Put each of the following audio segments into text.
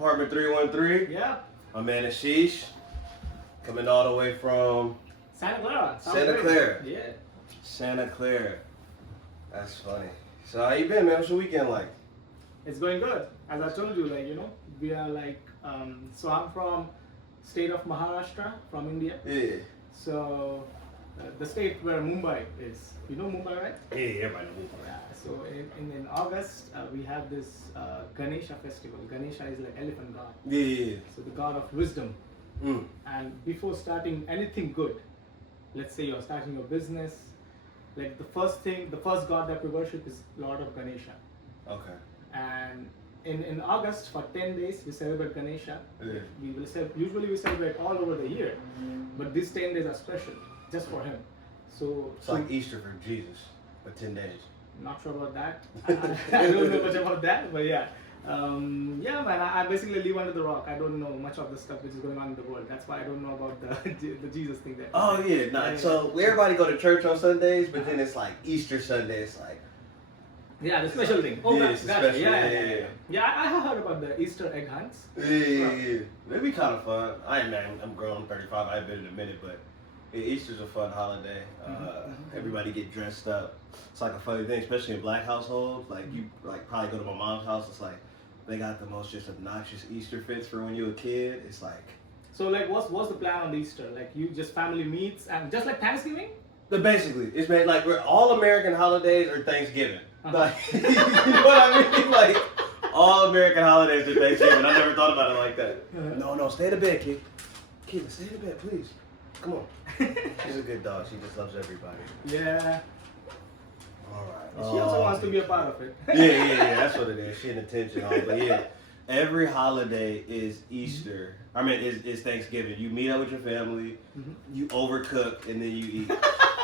Apartment 313. Yeah. My man Ashish, coming all the way from Santa Clara. Santa Clara. Yeah. Santa Clara. That's funny. So how you been, man? What's your weekend like? It's going good. As I told you, we are so I'm from state of Maharashtra, from India. Yeah. So the state where Mumbai is. You know Mumbai, right? Yeah, everybody knows. Yeah. So in August, we have this Ganesha festival. Ganesha is like elephant god. Yeah. So the god of wisdom. Mm. And before starting anything good, let's say you're starting your business, like the first god that we worship is Lord of Ganesha. Okay. And in August for 10 days we celebrate Ganesha. Yeah. Usually we celebrate all over the year, but these 10 days are special just for him. So It's like Easter for Jesus, for 10 days. not sure about that. I don't know much about that, but yeah. Yeah, man, I basically live under the rock. I don't know much of the stuff which is going on in the world. That's why I don't know about the Jesus thing there. Oh yeah, nah. So everybody go to church on Sundays, but then it's like Easter Sunday. It's like yeah, the special thing. Oh, yeah, gotcha. it's special. Yeah. Yeah, I have heard about the Easter egg hunts. Yeah. It'd be kind of fun. I'm grown. I'm 35. I ain't been in a minute, but yeah, Easter's a fun holiday. Everybody get dressed up. It's like a funny thing, especially in black households. Like you probably go to my mom's house. It's like they got the most just obnoxious Easter fits for when you're a kid. It's like so what's the plan on Easter? Like you just family meets and just like Thanksgiving? but basically it's made like all American holidays are Thanksgiving. Like you know what I mean? Like all American holidays are Thanksgiving. I never thought about it like that. No, stay to bed, kid. Kid, stay to bed, please. Come on. She's a good dog. She just loves everybody. Yeah. All right. She also wants to be a part of it. Yeah. That's what it is. She an attention hog. But yeah, every holiday is Easter. I mean, is Thanksgiving. You meet up with your family, you overcook, and then you eat.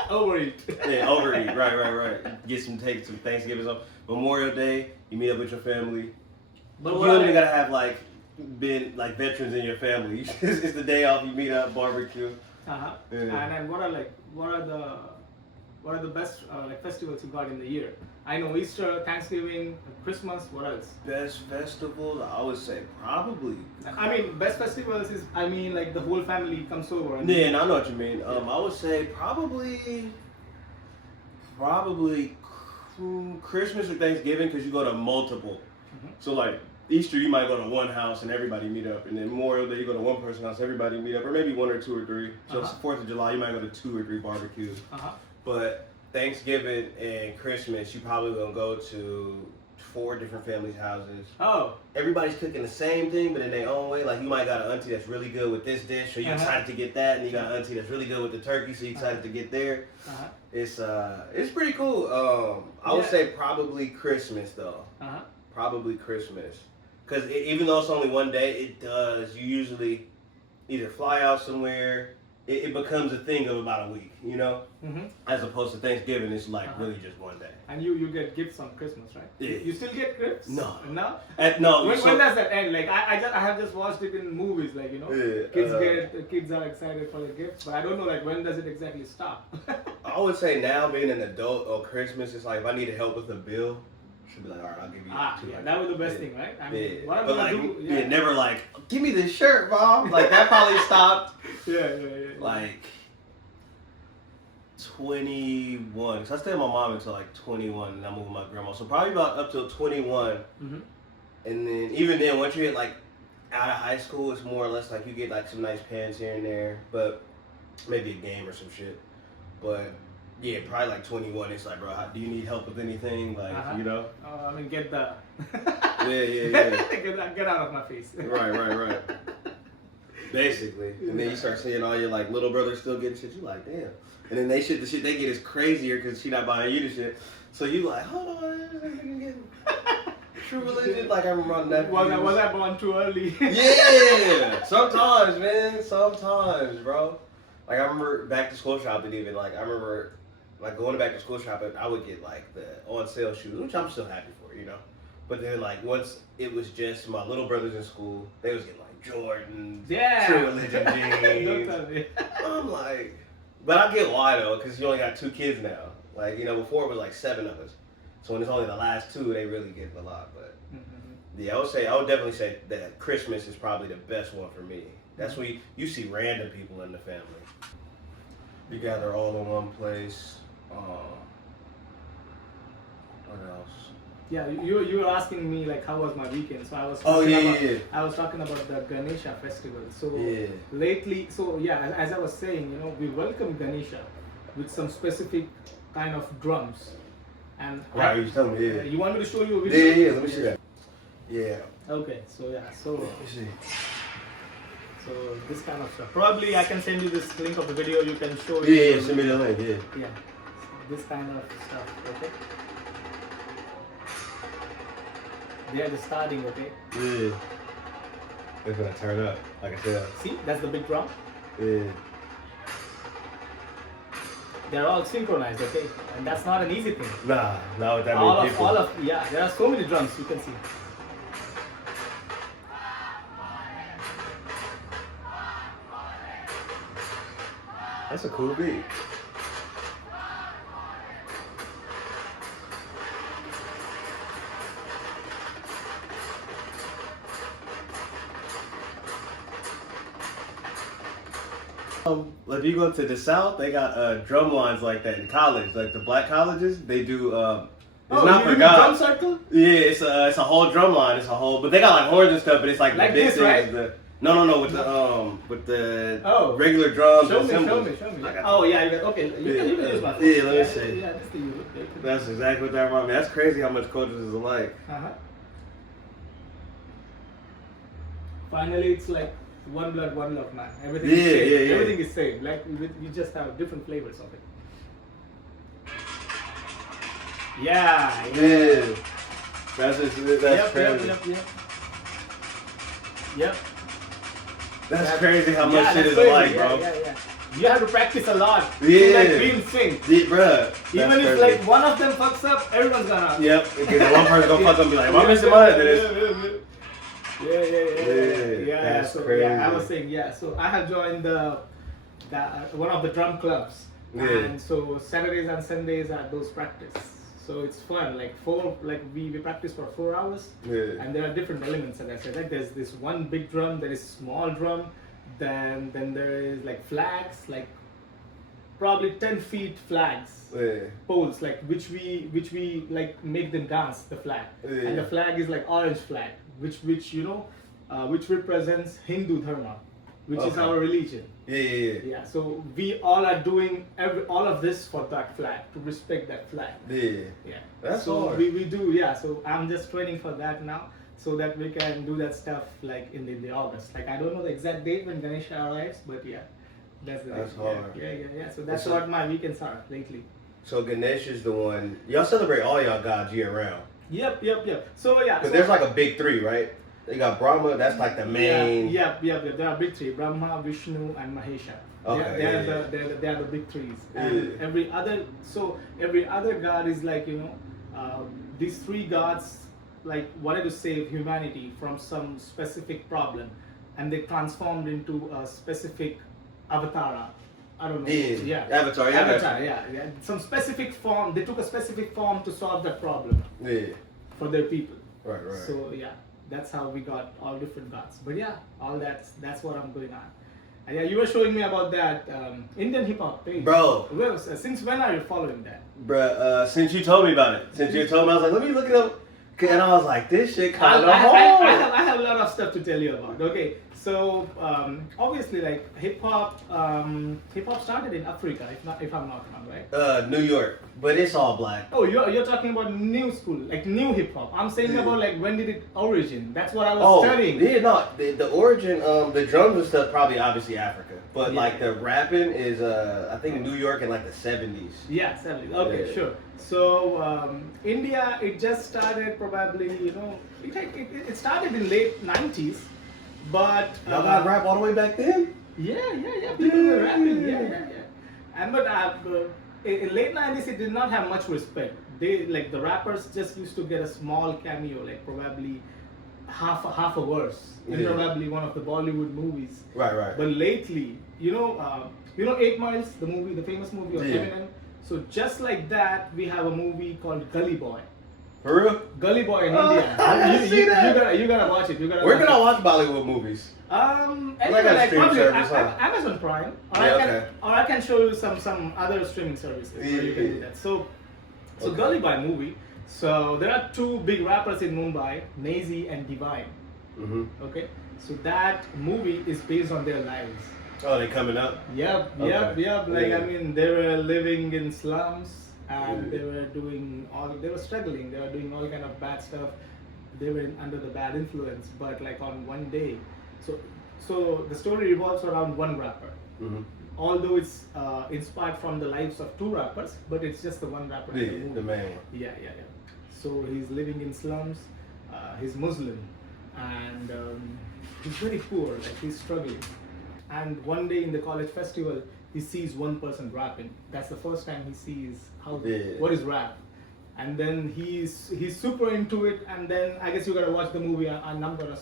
Overeat. Yeah, overeat. Right. Take some Thanksgiving stuff. Memorial Day, you meet up with your family. But you don't even gotta have veterans in your family. It's the day off. You meet up, barbecue. Yeah. And what are the best festivals you got in the year? I know Easter, Thanksgiving, Christmas. What else? Best festivals, I would say probably. I mean, best festivals is like the whole family comes over. And I know what you mean. I would say probably Christmas or Thanksgiving because you go to multiple. So like Easter, you might go to one house and everybody meet up, and then Memorial Day, you go to one person's house, everybody meet up, or maybe one or two or three. So it's 4th of July, you might go to 2 or 3 barbecues. But Thanksgiving and Christmas, you probably gonna go to 4 different families' houses. Oh. Everybody's cooking the same thing, but in their own way. Like you might got an auntie that's really good with this dish, so you excited to get that, and you got an auntie that's really good with the turkey, so you excited to get there. It's pretty cool. I would say probably Christmas though. Probably Christmas, because even though it's only one day, it does. You usually either fly out somewhere. It becomes a thing of about a week, you know? As opposed to Thanksgiving, it's like really just one day. And you get gifts on Christmas, right? Yeah. You still get gifts? No. No? No. When does that end? Like I have just watched it in movies, like kids are excited for the gifts, but I don't know like when does it exactly stop? I would say now being an adult on Christmas, it's like if I need help with a bill, should be like, all right, I'll give you $200. Yeah, that was the best thing, right? I mean, what I'm but gonna like, do? never like, give me this shirt, Mom. Like that probably stopped. Yeah. Like 21. Cause I stayed with my mom until like 21, and I moved with my grandma. So probably about up till 21, and then even then, once you get like out of high school, it's more or less like you get like some nice pants here and there, but maybe a game or some shit. But yeah, probably like 21. It's like, bro, do you need help with anything? Like, you know? I mean, get the. Yeah. Get out of my face. Right. Basically, and then you start seeing all your like little brothers still getting shit. You like, damn. And then the shit they get is crazier because she not buying you the shit. So you like, hold on, True Religion. Like I remember on that. Was I born too early? Yeah, sometimes, man. Sometimes, bro. Like I remember back to school shopping. Even like I remember like going to back to school shopping. I would get like the on sale shoes, which I'm still happy for, you know. But then like once it was just my little brothers in school, they was getting like Jordans, True Religion jeans. Don't tell me. I'm like, but I get why though, because you only got 2 kids now. Like, you know, before it was like 7 of us. So when it's only the last 2, they really get a lot. But Yeah, I would definitely say that Christmas is probably the best one for me. That's when you see random people in the family. You gather all in one place. What else? Yeah, you were asking me like how was my weekend, so I was I was talking about the Ganesha festival. So lately, as I was saying, you know, we welcome Ganesha with some specific kind of drums, and right, you telling me, you want me to show you a video? Yeah, let me see that. Yeah. Okay, so let me see. So this kind of stuff. Probably I can send you this link of the video. You can show. Yeah, send me the link. Yeah. Yeah, this kind of stuff. Okay. They are just starting, okay? Yeah. It's gonna turn up, like I said. See, that's the big drum. Yeah. They're all synchronized, okay? And that's not an easy thing. Nah, not with that many people. Yeah, there are so many drums, you can see. That's a cool beat. If you go to the South, they got drum lines like that in college, like the black colleges. They do. It's not for God. Drum circle? Yeah, it's a whole drum line. It's a whole, but they got like horns and stuff. But it's like the big this, thing right? is the no with the regular drums. Show and me. Oh yeah, okay. You can use my phone. Yeah, let me see. Yeah, that's the you. That's exactly what that reminds me. That's crazy how much cultures is alike. Finally, it's like one blood, one love, man. Everything is same. Yeah. Everything is same. Like we just have different flavors of it. Yeah. That's crazy. Yep. That's crazy how much shit is alike, bro. Yeah. You have to practice a lot. Yeah. To like be in sync. Yeah, bruh. Even if like one of them fucks up, everyone's gonna. Yep. Because one person gonna fuck up and be like, am I missing mine? Yeah. That's So crazy. I was saying, so I have joined one of the drum clubs. Yeah. And so Saturdays and Sundays are those practice. So it's fun. We practice for 4 hours. Yeah. And there are different elements, as I said. Like there's this one big drum, there is small drum, then there is like flags, like probably 10 feet flags. Poles, like which we like make them dance the flag. And the flag is like orange flag, which represents Hindu dharma, which is our religion. Yeah. So we all are doing all of this for that flag, to respect that flag. Yeah. That's so hard. we do. Yeah. So I'm just training for that now, so that we can do that stuff like in the August. Like I don't know the exact date when Ganesha arrives, but yeah, that's hard. Yeah. So that's what my weekends are lately. So Ganesh is the one y'all celebrate all y'all gods year round. Yep. So yeah. But there's like a big three, right? You got Brahma, that's like the main. Yep. There are big three: Brahma, Vishnu, and Mahesha. Okay. They are the big threes. And every other god is like, these three gods like wanted to save humanity from some specific problem, and they transformed into a specific avatar. I don't know. Yeah. Avatar. Yeah. Some specific form. They took a specific form to solve that problem. Yeah. For their people. Right. So yeah, that's how we got all different gods. But yeah, all that's what I'm going on. And yeah, you were showing me about that Indian hip hop page. Bro. Well, since when are you following that? Bruh, since you told me about it. Since you told me, I was like, let me look it up. And I was like, this shit kind of hard. I have a lot of stuff to tell you about. Okay, so obviously, like hip hop started in Africa, if I'm not wrong, right? New York, but it's all black. Oh, you're talking about new school, like new hip hop. I'm saying about like when did it origin? That's what I was studying. Yeah, no, the origin, the drums and stuff, probably obviously Africa, but like the rapping is I think New York in like the 70s. Yeah, 70s. Okay, sure. So India, it just started probably, it started in late 90s, but y'all got rap all the way back then? Yeah. People were rapping. Yeah. And but in late 90s, it did not have much respect. They like the rappers just used to get a small cameo, like probably half a verse in probably one of the Bollywood movies. Right. But lately, 8 Miles, the famous movie of Eminem. So just like that, we have a movie called Gully Boy. For real? Gully Boy in India. You gotta watch it. Where can I watch Bollywood movies? Anyway, like probably Amazon Prime, or I can show you some other streaming services where you can do that. So Gully Boy movie. So there are two big rappers in Mumbai, Nazy and Divine. Okay, so that movie is based on their lives. Oh, they coming up? Yep. Like I mean, they were living in slums and they were struggling. They were doing all kind of bad stuff. They were under the bad influence. But like on one day, so the story revolves around one rapper. Although it's inspired from the lives of two rappers, but it's just the one rapper. The man. Yeah. So he's living in slums. He's Muslim, and he's very poor. Like he's struggling. And one day in the college festival, he sees one person rapping. That's the first time he sees what is rap. And then he's super into it. And then I guess you gotta watch the movie. I'm not gonna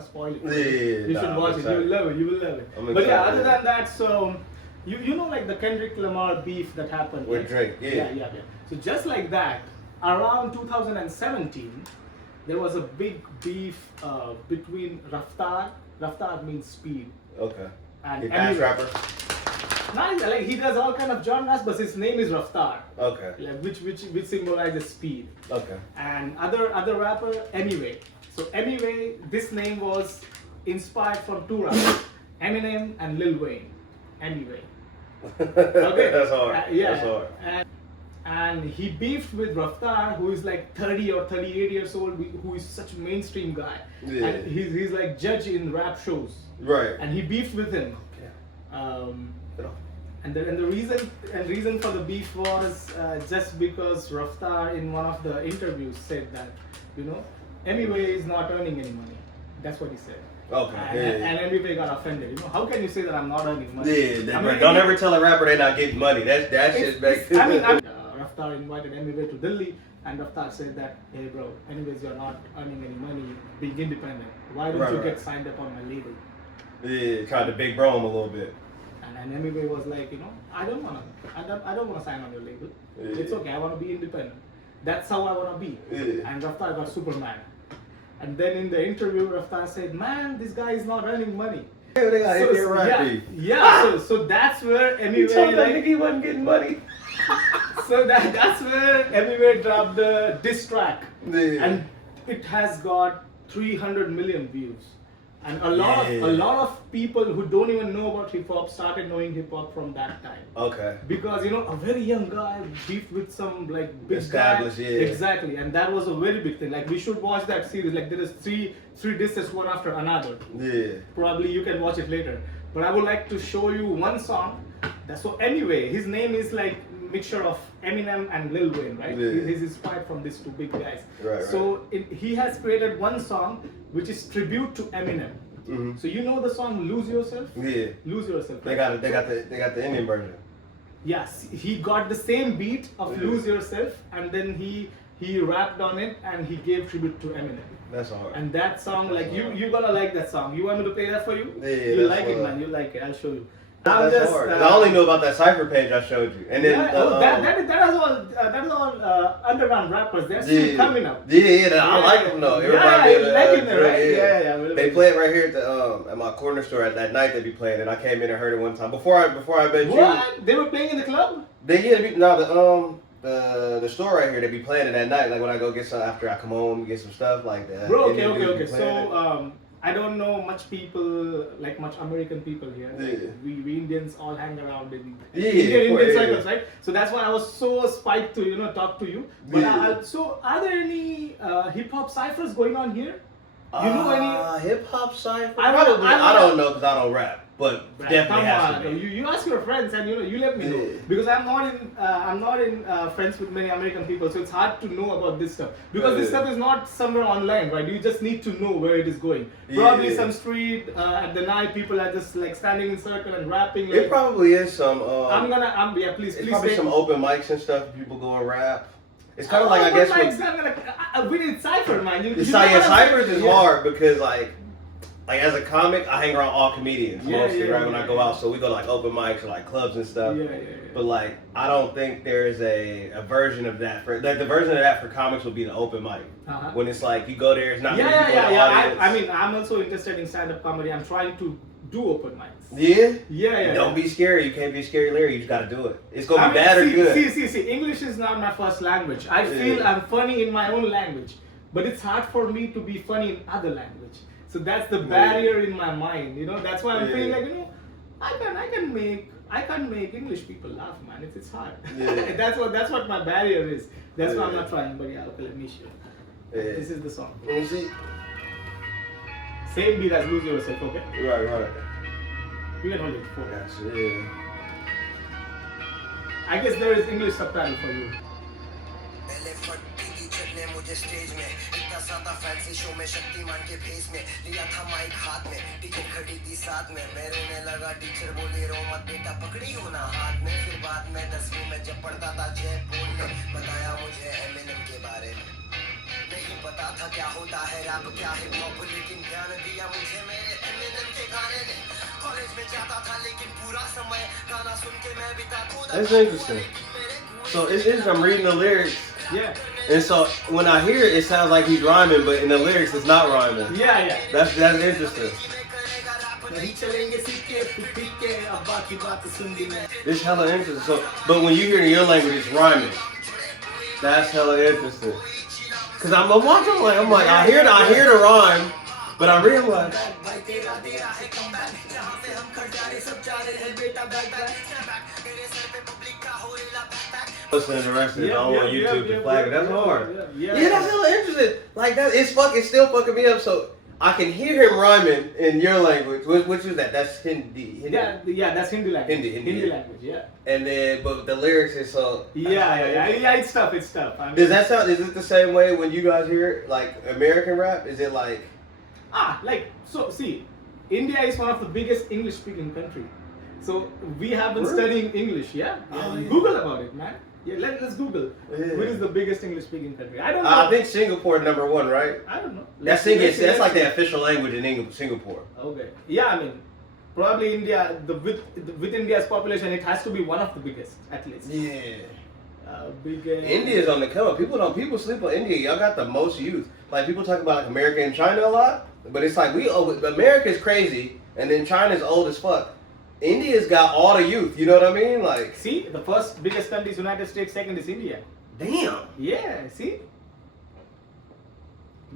spoil it. You should watch it. You will love it. You will love it. But yeah, other than that, so you know like the Kendrick Lamar beef that happened with Drake. Yeah. So just like that, around 2017, there was a big beef between Raftar. Raftar means speed. Okay. And fast rapper. Not like he does all kind of genres, but his name is Raftar. Okay. Like which symbolizes speed. Okay. And other rapper Anyway. So Anyway, this name was inspired from two rappers, Eminem and Lil Wayne. Anyway. Okay. That's hard. Yeah. That's hard. And he beefed with Raftar, who is like 30 or 38 years old, who is such a mainstream guy. Yeah. And he's like judge in rap shows. Right. And he beefed with him. And the reason for the beef was just because Raftar in one of the interviews said that, Anyway is not earning any money. That's what he said. Okay. And Anyway got offended. How can you say that I'm not earning money? Yeah. Don't ever tell a rapper they're not getting money. That shit back. Raftar invited Anyway to Delhi, and Raftar said that, hey bro, anyways you're not earning any money, being independent. Why don't you get signed up on my label? Yeah, tried to big bro him a little bit. And Anyway was like, I don't wanna sign on your label. Yeah. It's okay, I wanna be independent. That's how I wanna be. Yeah. And Raftar got super mad. And then in the interview, Raftar said, man, this guy is not earning money. Yeah, they got hit right. Yeah. So that's where Anyway. He told that nigga he wasn't getting money. So that's where Anyway dropped the diss track. Yeah. And it has got 300 million views. And a lot of people who don't even know about hip hop started knowing hip hop from that time. Okay. Because a very young guy beefed with some like big established, guy. Yeah. Exactly, and that was a very big thing. Like we should watch that series. Like there is three disses one after another. Yeah. Probably you can watch it later. But I would like to show you one song. So Anyway, his name is like mixture of Eminem and Lil Wayne, right? Yeah. He's inspired from these two big guys. Right. So he has created one song which is tribute to Eminem. Mm-hmm. So you know the song "Lose Yourself"? Yeah. Lose Yourself. Right? They got the Indian version. Yes, he got the same beat of "Lose Yourself" and then he rapped on it and he gave tribute to Eminem. That's hard. And that song, you gonna like that song. You want me to play that for you? Yeah. You like it, man. You like it. I'll show you. That's hard. I only knew about that cipher page I showed you, and then that is all underground rappers. They're still coming up. I like them though. Everybody like them, right? Yeah. They play it right here at my corner store at that night. They be playing it. I came in and heard it one time before I met you. What? They were playing in the club? The store right here. They be playing it at night. Like when I go get some after I come home, get some stuff like that. Bro, okay. So I don't know much people, like much American people here. Yeah. We Indians all hang around in Indian circles, right? So that's why I was so spiked to talk to you. But so are there any hip hop ciphers going on here? You know any hip hop cipher? I don't know because I don't rap. But definitely has to be. You ask your friends and you let me know because I'm not in friends with many American people, so it's hard to know about this stuff because this stuff is not somewhere online, right? You just need to know where it is going. Probably some street at the night, people are just like standing in circle and rapping. It probably is some. Please. It's probably some open mics and stuff. People go and rap. It's kind of like we did cipher, man. Ciphers is hard because like. like as a comic, I hang around all comedians mostly, right? When I go out, so we go to like open mics or like clubs and stuff. But like, I don't think there is a version of that for like the version of that for comics would be the open mic. When it's like you go there, it's not many people in the audience. I mean, I'm also interested in stand-up comedy. I'm trying to do open mics. Yeah. Don't be scary. You can't be a scary Larry. You just gotta do it. It's gonna be bad or good. See. English is not my first language. I feel I'm funny in my own language, but it's hard for me to be funny in other language. So that's the barrier in my mind, you know. That's why I'm feeling like, you know, I can't make English people laugh, man. It's hard. that's what my barrier is. That's why I'm not trying. But okay, let me show. This is the song. Let me see. Same beat as Lose Yourself, okay? Right. You can hold it for. Yeah. I guess there is English subtitle for you. मुझे stage में इतना ज्यादा fancy show में शक्तिमान के भेस में लिया था माइक हाथ में टिकट खड़ी थी साथ में मेरे ने लगा टीचर बोले रो मत बेटा पकड़ी हो ना हाथ में फिर बाद में 10वीं में जब पढ़ता था जयपुर ने बताया मुझे एमिनेम के बारे में नहीं पता था क्या होता है रैप क्या है पॉप लेकिन ध्यान दिया मुझे मेरे एमिनेम के गाने ने कॉलेज में जाता था लेकिन पूरा समय गाना सुन के मैं बिताता था. That's interesting. So it's interesting. I'm reading the lyrics. Yeah. And so when I hear it, it sounds like he's rhyming, but in the lyrics, it's not rhyming. Yeah. That's interesting. It's hella interesting. So, but when you hear it in your language, it's rhyming. That's hella interesting. Cause I'm watching, I'm like, I hear the rhyme, but I realize. Listening to the rest of it all on YouTube to flag it. That's hard. Yeah, that's hella interesting. Like that, it's still fucking me up. So I can hear him rhyming in your language. Which is that? That's Hindi. Yeah, that's Hindi language. Hindi language. Yeah. And then, but the lyrics is so. Yeah. It's tough. I mean, does that sound? Is it the same way when you guys hear like American rap? Is it like? See, India is one of the biggest English-speaking country. So we have been studying English. Google about it, man. Yeah, let's Google. What is the biggest English-speaking country? I don't know. I think Singapore #1, right? I don't know. That's like the official language in Singapore. Okay. Yeah, I mean, probably India. With India's population, it has to be one of the biggest, at least. Yeah. Biggest. India's on the come up. People sleep on India. Y'all got the most youth. Like people talk about like America and China a lot, but it's like America's crazy, and then China's old as fuck. India's got all the youth, you know what I mean? Like, see, the first biggest country is United States, second is India. Damn. Yeah, see?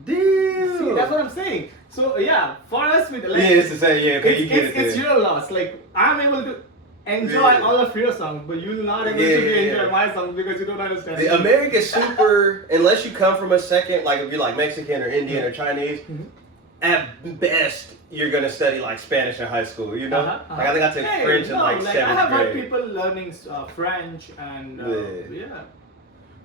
Damn. See, that's what I'm saying. So yeah, for us with it's the same. Yeah, okay, you get it. It's your loss. Like I'm able to enjoy all of your songs, but you're not able to enjoy my songs because you don't understand. America's super. Unless you come from a second, like if you're like Mexican or Indian or Chinese. At best, you're gonna study like Spanish in high school, you know? Like I think I took French in like 7th grade. I have heard people learning French and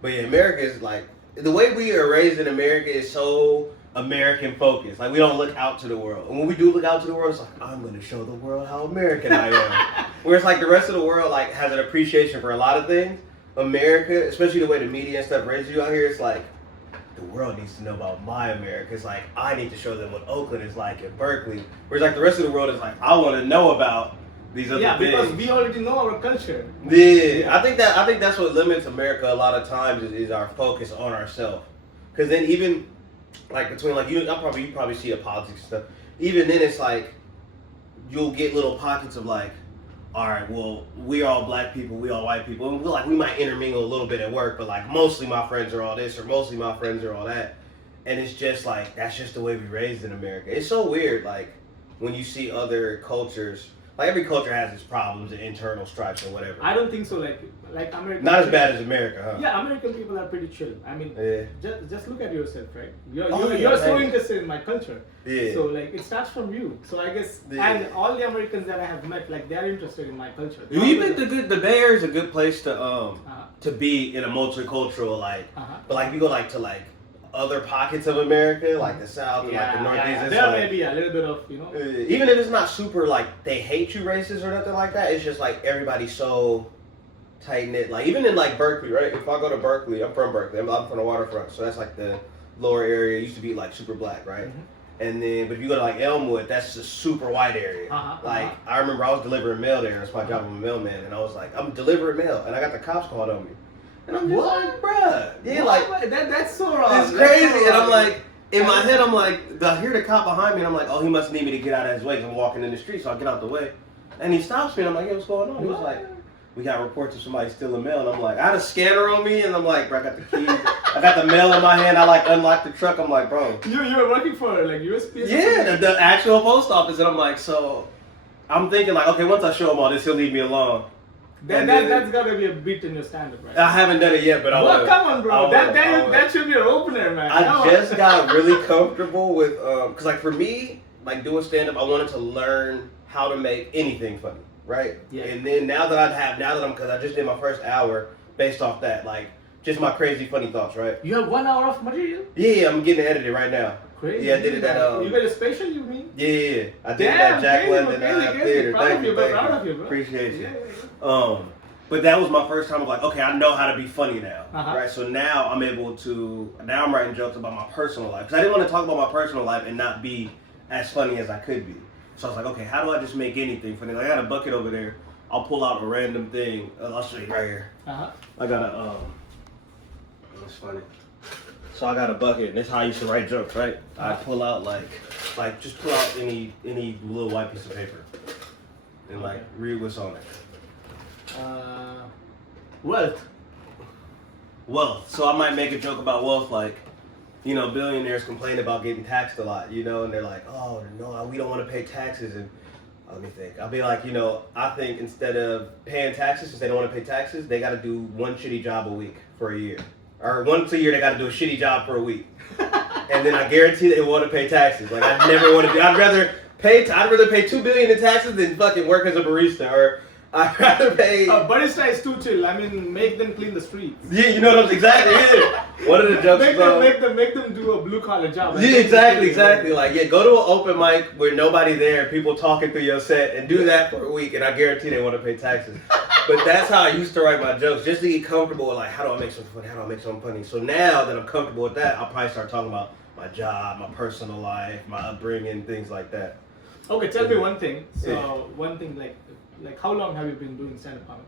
But yeah, America is like the way we are raised in America is so American focused. Like we don't look out to the world, and when we do look out to the world, it's like I'm gonna show the world how American I am. Whereas like the rest of the world like has an appreciation for a lot of things. America, especially the way the media and stuff raises you out here, it's like. The world needs to know about my America. It's like I need to show them what Oakland is like in Berkeley. Whereas like the rest of the world is like I want to know about these other things. Yeah, because we already know our culture. Yeah, I think that's what limits America a lot of times is our focus on ourselves. Because then even like between like you probably see the politics and stuff. Even then it's like you'll get little pockets of like. All right, well, we all black people, we all white people, and we might intermingle a little bit at work, but like mostly my friends are all this or mostly my friends are all that, and it's just like that's just the way we raised in America. It's so weird, like when you see other cultures, like every culture has its problems and internal stripes or whatever. I don't think so. Like American. Not as bad as America, huh? Yeah, American people are pretty chill. I mean, just look at yourself, right? You're so interested in my culture. Yeah. So like it starts from you. So I guess and all the Americans that I have met, like they're interested in my culture. You think the Bay Area is a good place to be in a multicultural but like you go like to like other pockets of America, like the South and like the Northeast. There may be a little bit of even if it's not super like they hate you racist or nothing like that. It's just like everybody's so tight knit. Like even in like Berkeley, right? If I go to Berkeley, I'm from Berkeley. I'm from the waterfront, so that's like the lower area. It used to be like super black, right? And then, but if you go to like Elmwood, that's a super wide area. I remember I was delivering mail there. That's my job. I'm a mailman, and I was like, I'm delivering mail, and I got the cops called on me, and I'm just like, bruh, yeah, like that's so wrong. It's crazy, and I'm like, in my head, I'm like, I hear the cop behind me, and I'm like, oh, he must need me to get out of his way. 'Cause I'm walking in the street, so I get out the way, and he stops me, and I'm like, hey, what's going on? He was like, we got reports of somebody stealing mail, and I'm like, I had a scanner on me, and I'm like, bro, I got the keys, I got the mail in my hand, I like unlocked the truck, I'm like, bro. You were working for like USPS? Yeah, the actual post office, and I'm like, so, I'm thinking like, okay, once I show him all this, he'll leave me alone. That's gotta be a beat in your stand-up, right? I haven't done it yet, but I will. Well, come on, bro. That should be your opener, man. I just got really comfortable with, cause like for me, like doing stand-up, I wanted to learn how to make anything funny. Right? Yeah. And then because I just did my first hour based off that, like, just my crazy funny thoughts, right? You have 1 hour of material? Yeah, I'm getting it edited right now. Crazy. Yeah, I did it at, you got a special, you mean? Yeah. I did it at Jack London Theater. Proud of you, bro. Appreciate you. Yeah. But that was my first time of like, okay, I know how to be funny now, right? So now I'm able to, now I'm writing jokes about my personal life. Because I didn't want to talk about my personal life and not be as funny as I could be. So I was like, okay, how do I just make anything funny? Like, I got a bucket over there. I'll pull out a random thing. I'll show you right here. I got a, that's funny. So I got a bucket, and that's how I used to write jokes, right? I pull out just pull out any little white piece of paper, and like read what's on it. Wealth. So I might make a joke about wealth, like, you know, billionaires complain about getting taxed a lot, you know, and they're like, oh, no, we don't want to pay taxes. And let me think. I'll be like, you know, I think instead of paying taxes, since they don't want to pay taxes, they got to do one shitty job a week for a year. Or once a year, they got to do a shitty job for a week. And then I guarantee they want to pay taxes. Like, I'd rather pay $2 billion in taxes than fucking work as a barista, or I'd rather pay. Barista is too chill. I mean, make them clean the streets. Yeah, you know what I'm exactly. Yeah. One of the jokes. Make them do a blue collar job. Yeah, exactly. Like, yeah, go to an open mic where nobody there, people talking through your set, and do that for a week, and I guarantee they want to pay taxes. But that's how I used to write my jokes, just to get comfortable with like, how do I make something funny? How do I make something funny? So now that I'm comfortable with that, I'll probably start talking about my job, my personal life, my upbringing, things like that. Okay, tell me one thing. So one thing, like how long have you been doing stand-up comedy?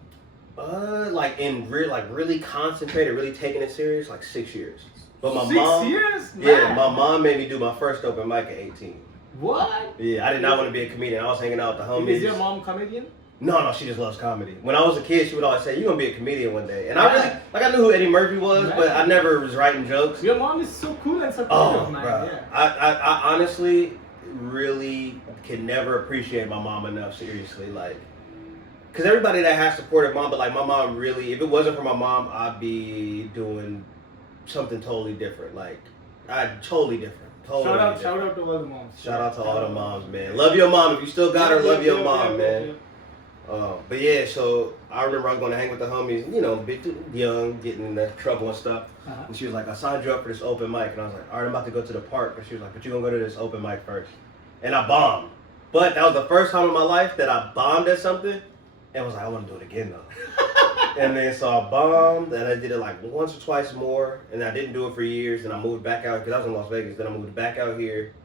Really concentrated, really taking it serious, like 6 years. But my 6 years? Yeah, my mom made me do my first open mic at 18. What? Yeah, I did not want to be a comedian. I was hanging out with the homies. Is your mom comedian? No, she just loves comedy. When I was a kid, she would always say, "You're gonna be a comedian one day." And I knew who Eddie Murphy was, but I never was writing jokes. Your mom is so cool and supportive, man. Bro. Yeah. I honestly really can never appreciate my mom enough. Seriously, like, because everybody that has supported mom, but like my mom really, if it wasn't for my mom, I'd be doing something totally different. Like, totally different. Shout out to all the moms. Shout out to all the moms, man. Love your mom. If you still got her, love your mom, man. But yeah, so I remember I was going to hang with the homies, you know, young, getting into trouble and stuff. And she was like, I signed you up for this open mic. And I was like, all right, I'm about to go to the park. And she was like, but you're going to go to this open mic first. And I bombed. But that was the first time in my life that I bombed at something. And I was like, I want to do it again, though. And then so I bombed, and I did it like once or twice more. And I didn't do it for years. And I moved back out, because I was in Las Vegas. Then I moved back out here.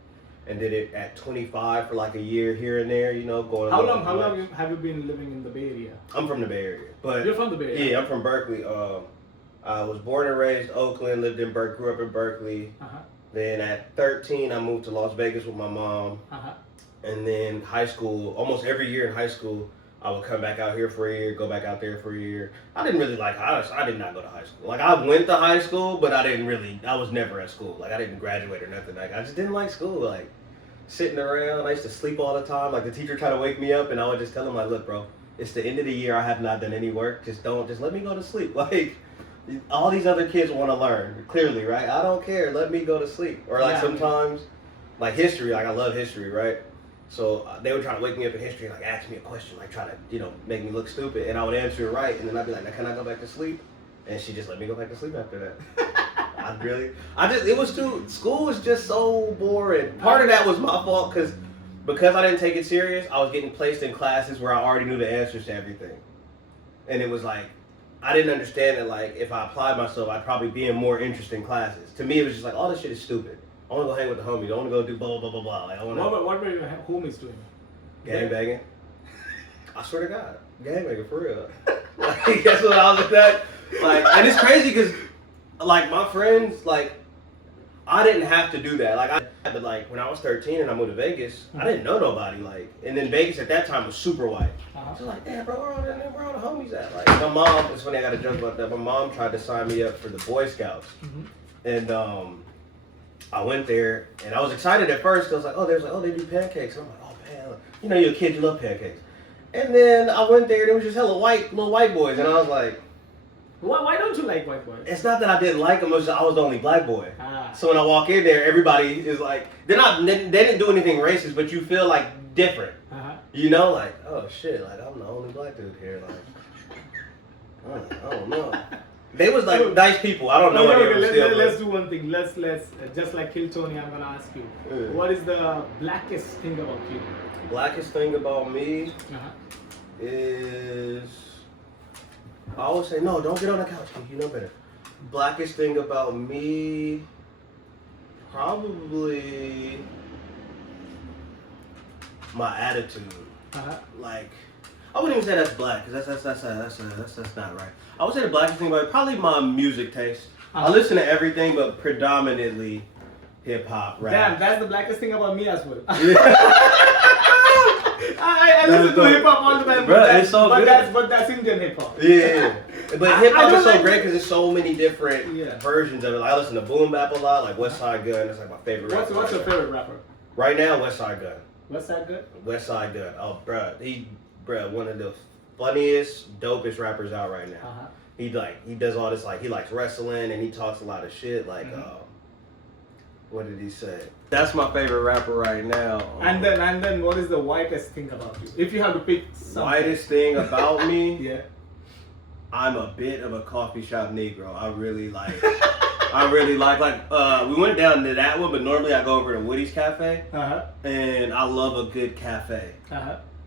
And did it at 25 for like a year here and there, you know, going. How long have you been living in the Bay Area? I'm from the Bay Area, but you're from the Bay Area. Yeah, I'm from Berkeley. I was born and raised Oakland, lived in grew up in Berkeley. Then at 13, I moved to Las Vegas with my mom. And then high school, almost every year in high school, I would come back out here for a year, go back out there for a year. I didn't really I did not go to high school. Like, I went to high school, but I was never at school. Like, I didn't graduate or nothing. Like, I just didn't like school. Like, sitting around, I used to sleep all the time. Like, the teacher tried to wake me up, and I would just tell him, like, look, bro, it's the end of the year. I have not done any work. Just let me go to sleep. Like, all these other kids want to learn, clearly, right? I don't care. Let me go to sleep. Or, like, sometimes, like, history, like, I love history, right? So they would try to wake me up in history, like, ask me a question, like, try to, you know, make me look stupid. And I would answer it right, and then I'd be like, now, can I go back to sleep? And she just let me go back to sleep after that. School was just so boring. Part of that was my fault, because I didn't take it serious, I was getting placed in classes where I already knew the answers to everything. And it was like, I didn't understand that, like, if I applied myself, I'd probably be in more interesting classes. To me, it was just like, all this shit is stupid. I want to go hang with the homies. I want to go do blah blah blah blah. Like, I want to. What were your homies doing? Gang banging. I swear to God, gang banging for real. Like, that's what I was at that. Like, and it's crazy because, like, my friends, like, I didn't have to do that. But like when I was 13 and I moved to Vegas, I didn't know nobody. Like, and then Vegas at that time was super white. So like, damn, bro, where all the homies at? Like, my mom. It's funny. I got a joke about that. My mom tried to sign me up for the Boy Scouts, and I went there and I was excited at first. I was like, oh, they do pancakes. And I'm like, oh man, you know, you're a kid, you love pancakes. And then I went there and there was just hella little white boys, and I was like, why don't you like white boys? it's not that I didn't like them, it was just I was the only black boy. So when I walk in there, everybody is like, they didn't do anything racist, but you feel like different. You know, like, oh shit, like I'm the only black dude here. Like, I don't know. They was like nice people. I don't know. Let's do one thing. Let's just like Kill Tony, I'm gonna ask you, what is the blackest thing about you? Blackest thing about me is, I always say, no, don't get on the couch, you know better. Blackest thing about me, probably my attitude. Like, I wouldn't even say that's black, because that's not right. I would say the blackest thing about it, probably my music taste. I listen to everything, but predominantly hip hop, rap. Damn, that's the blackest thing about me as well. I listen to hip hop all the time, but that's Indian hip hop. Yeah. But hip hop is so great because there's so many different versions of it. Like, I listen to Boom Bap a lot, like West Side Gun. That's like my favorite rapper. What's your favorite rapper? Right now, West Side Gun. West Side Gun? West Side Gun. Oh, bruh, one of the funniest, dopest rappers out right now. He does all this, like, he likes wrestling and he talks a lot of shit. Like, what did he say? That's my favorite rapper right now. And then what is the whitest thing about you? If you have to pick something. Whitest thing about me? Yeah. I'm a bit of a coffee shop Negro. I really like, we went down to that one, but normally I go over to Woody's Cafe. And I love a good cafe.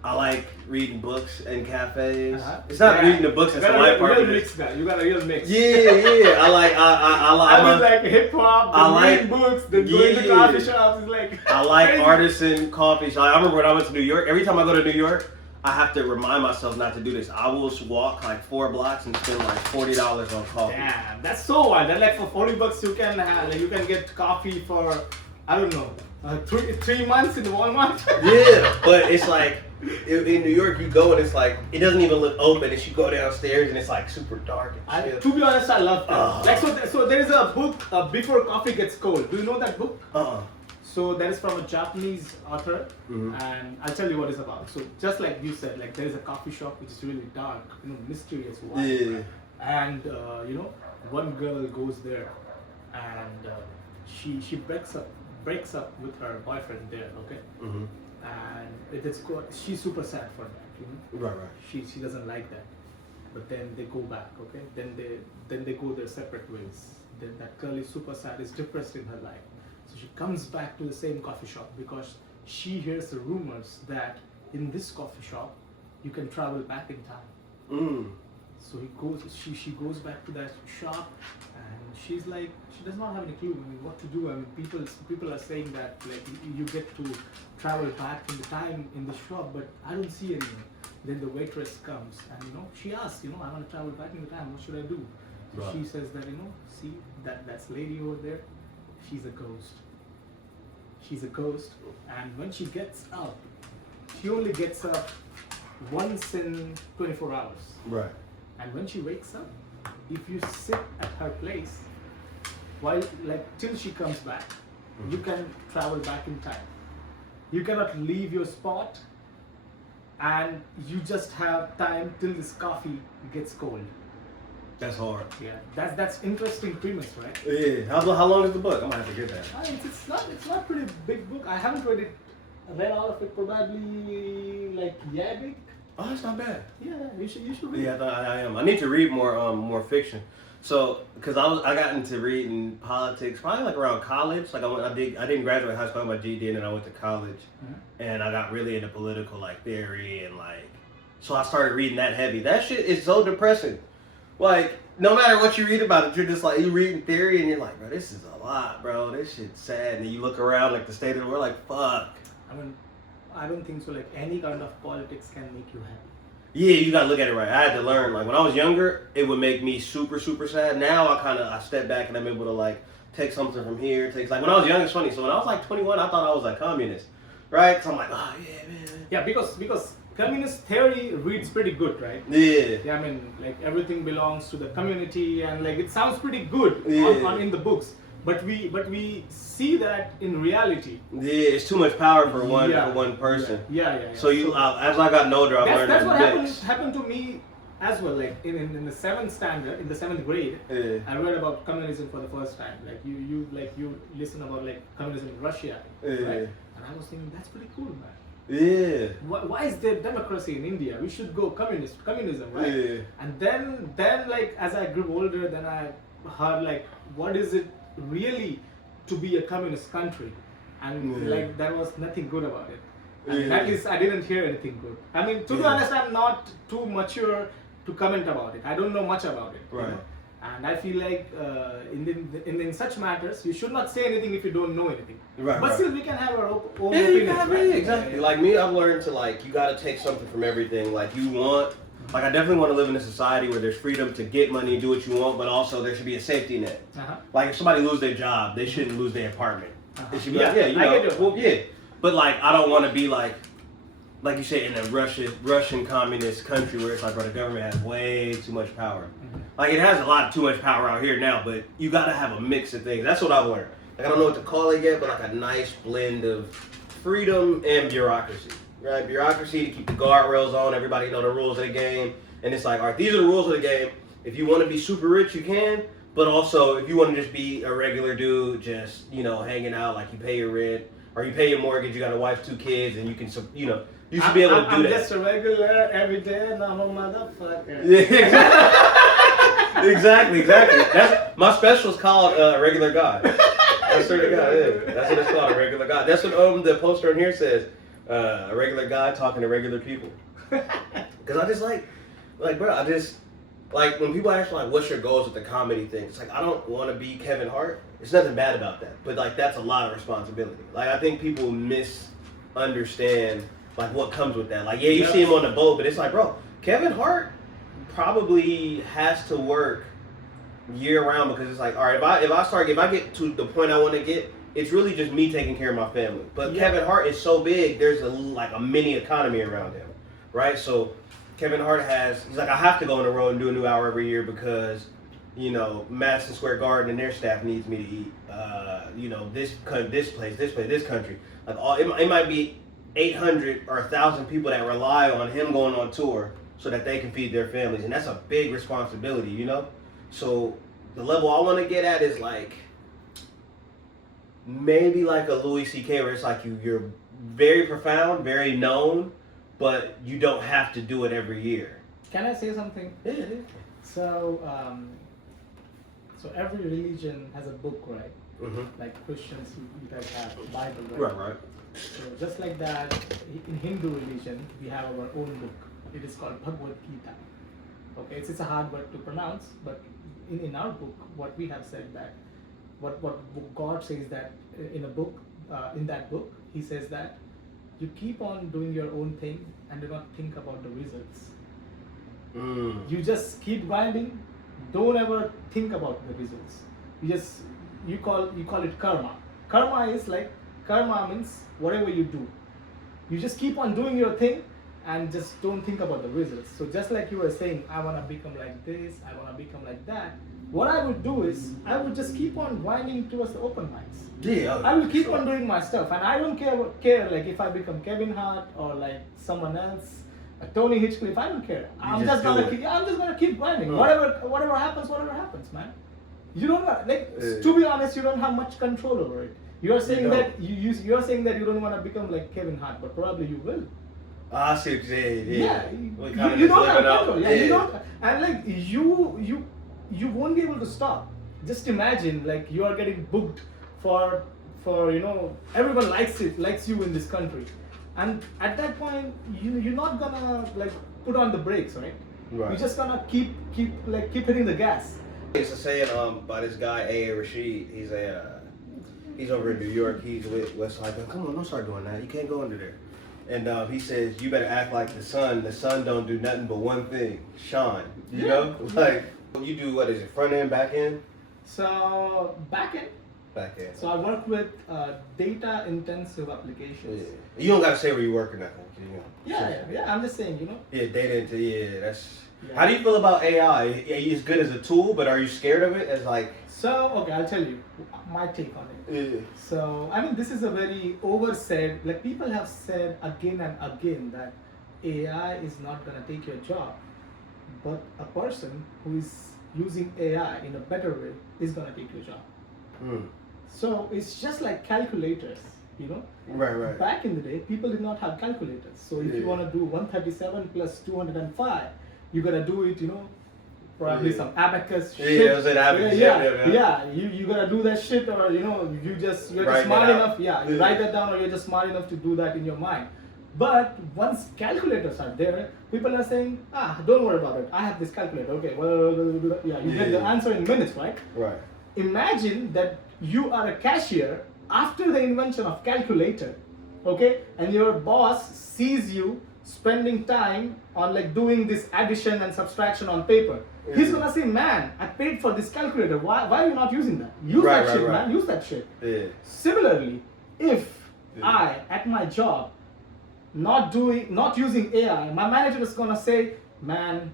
I like reading books in cafes. It's not reading the books, it's the white part of it. You got a real mix. Yeah. I like hip hop, reading books, then going to coffee shops. It's like I like artisan coffee shops. I remember when I went to New York, every time I go to New York, I have to remind myself not to do this. I will walk like 4 blocks and spend like $40 on coffee. Damn, that's so wild. That like for $40 you can you can get coffee for, I don't know, 3 months in Walmart. Yeah, but it's like in New York you go and it's like it doesn't even look open. And you go downstairs and it's like super dark. And to be honest, I love that. Like so there is a book, Before Coffee Gets Cold. Do you know that book? So that is from a Japanese author, and I'll tell you what it's about. So just like you said, like there is a coffee shop which is really dark, mysterious, wild. Yeah. And one girl goes there, and she breaks up with her boyfriend there, okay? And she's super sad for that, Right. She doesn't like that, but then they go back, okay? Then they go their separate ways. Then that girl is super sad, is depressed in her life. So she comes back to the same coffee shop because she hears the rumors that in this coffee shop you can travel back in time. So she goes back to that shop, and she's like, she does not have any clue what to do. I mean, people are saying that like you get to travel back in the time in the shop, but I don't see anything. Then the waitress comes and she asks, I want to travel back in the time. What should I do? So she says that see that's lady over there. She's a ghost. She's a ghost, and when she gets up, she only gets up once in 24 hours. Right. And when she wakes up, if you sit at her place, till she comes back, you can travel back in time. You cannot leave your spot, and you just have time till this coffee gets cold. That's hard. Yeah, that's interesting premise, right? Yeah. How long is the book? I might have to get that. It's not pretty big book. I haven't read all of it. Probably like big. Oh, that's not bad. Yeah, you should read. Yeah, I am. I need to read more fiction. So, because I got into reading politics probably like around college. Like I didn't graduate high school, I got my GED, and then I went to college, and I got really into political theory and so I started reading that heavy. That shit is so depressing. Like, no matter what you read about it, you're just like, you read in theory and you're like, bro, this is a lot, bro. This shit's sad. And then you look around like the state of the world, like, fuck. I mean, I don't think so. Like any kind of politics can make you happy. Yeah, you gotta look at it right. I had to learn. Like when I was younger, it would make me super, super sad. Now I step back and I'm able to like take something from here. Like when I was young, it's funny. So when I was like 21, I thought I was like communist, right? So I'm like, oh yeah, man. Yeah, because communist theory reads pretty good, right? Yeah. Yeah, I mean, like everything belongs to the community, and like it sounds pretty good in the books. But we see that in reality. Yeah, it's too much power for one person. Yeah. So as I got older, I learned that's that what happened to me as well. Like in the seventh grade, I read about communism for the first time. Like you listen about like communism in Russia, right? And I was thinking that's pretty cool, man. Yeah. Why is there democracy in India? We should go communism, right? Yeah. And then like as I grew older, then I heard like what is it really to be a communist country, and like there was nothing good about it. And at least I didn't hear anything good. I mean, to be honest, I'm not too mature to comment about it. I don't know much about it. Right. You know? And I feel like in such matters, you should not say anything if you don't know anything. Right. But right. still, we can have our own opinions. Right? Exactly. Like me, I've learned to like, you gotta take something from everything. Like you want, like I definitely want to live in a society where there's freedom to get money and do what you want, but also there should be a safety net. Like if somebody loses their job, they shouldn't lose their apartment. It should be like, you know, I get it. Well, yeah. But like, I don't want to be like you said, in a Russian communist country where it's like, bro, the government has way too much power. Like it has a lot of too much power out here now, but you gotta have a mix of things. That's what I've learned. Like I don't know what to call it yet, but like a nice blend of freedom and bureaucracy. Right? Bureaucracy to keep the guardrails on, everybody know the rules of the game. And it's like, all right, these are the rules of the game. If you want to be super rich, you can. But also, if you want to just be a regular dude, just, you know, hanging out, like you pay your rent, or you pay your mortgage, you got a wife, 2 kids, and you can, you know, you should be able to do I'm that. just a regular, everyday, normal motherfucker. Yeah, exactly. That's, my special's called Regular God. I swear to God, yeah. That's what it's called, a regular God. That's what the poster in here says. A regular guy talking to regular people. Because I just like bro, I just, like when people ask like, what's your goals with the comedy thing? It's like, I don't want to be Kevin Hart. There's nothing bad about that. But like, that's a lot of responsibility. Like, I think people misunderstand like what comes with that. Like, yeah, you see him on the boat, but it's like, bro, Kevin Hart probably has to work year round because it's like, all right, if I get to the point I want to get, it's really just me taking care of my family. But Kevin Hart is so big, there's a mini economy around him, right? So Kevin Hart he's like, I have to go on the road and do a new hour every year because, you know, Madison Square Garden and their staff needs me to eat. You know, this place, this country. Like it might be 800 or 1,000 people that rely on him going on tour so that they can feed their families, and that's a big responsibility, you know. So the level I want to get at is like, maybe like a Louis C.K. where it's like you're very profound, very known, but you don't have to do it every year. Can I say something? Yeah. So, so every religion has a book, right? Mm-hmm. Like Christians, you guys have a Bible, right? Right. So just like that, in Hindu religion, we have our own book. It is called Bhagavad Gita. Okay, it's a hard word to pronounce, but in our book, what we have said that, what God says that in a book, in that book, He says that you keep on doing your own thing and do not think about the results. You just keep grinding. Don't ever think about the results. You call it karma. Karma means whatever you do. You just keep on doing your thing and just don't think about the results. So just like you were saying, I want to become like this, I want to become like that. What I would do is, I would just keep on grinding towards the open mics. Yeah. I will keep on doing my stuff, and I don't care like if I become Kevin Hart or like someone else, Tony Hitchcliffe. I don't care. I'm just gonna keep grinding. Whatever happens, man. You don't to be honest, you don't have much control over it. You're saying that you're saying that you don't want to become like Kevin Hart, but probably you will. I see what you're saying. Yeah, you don't have control. Yeah, you don't, and like you won't be able to stop. Just imagine like you are getting booked for you know, everyone likes you in this country, and at that point you're not gonna like put on the brakes, right? Right. You're just gonna keep hitting the gas. It's a saying by this guy A.A. Rashid. He's over in New York. He's with Westside. Come on, don't start doing that. You can't go under there. And he says you better act like the sun. The sun don't do nothing but one thing: shine. You know, like you do. What is it? Front end, back end? So back end. Back end. So I work with data intensive applications. Yeah. You don't gotta say where you work or nothing. You know. Yeah. I'm just saying, you know. Yeah, data into that's. Yeah. How do you feel about AI? It's good as a tool, but are you scared of it? As like. So okay, I'll tell you my take on it. Yeah. So I mean, this is a very oversaid. Like people have said again and again that AI is not gonna take your job, but a person who is using AI in a better way is gonna take your job. Hmm. So it's just like calculators, you know. Right. Back in the day, people did not have calculators. So if you want to do 137 plus 205, you gotta do it, you know, probably some abacus shit. Yeah, it was an abacus. Yeah. You gotta do that shit, or you know, you're just smart enough. Yeah, you write that down, or you're just smart enough to do that in your mind. But once calculators are there, people are saying, don't worry about it. I have this calculator. Okay, you get the answer in minutes, right? Right. Imagine that you are a cashier after the invention of calculator, okay, and your boss sees you spending time on like doing this addition and subtraction on paper. He's gonna say, man, I paid for this calculator. Why are you not using that? Use that shit, man. Use that shit. Yeah. Similarly, if I at my job not using AI, my manager is gonna say, man,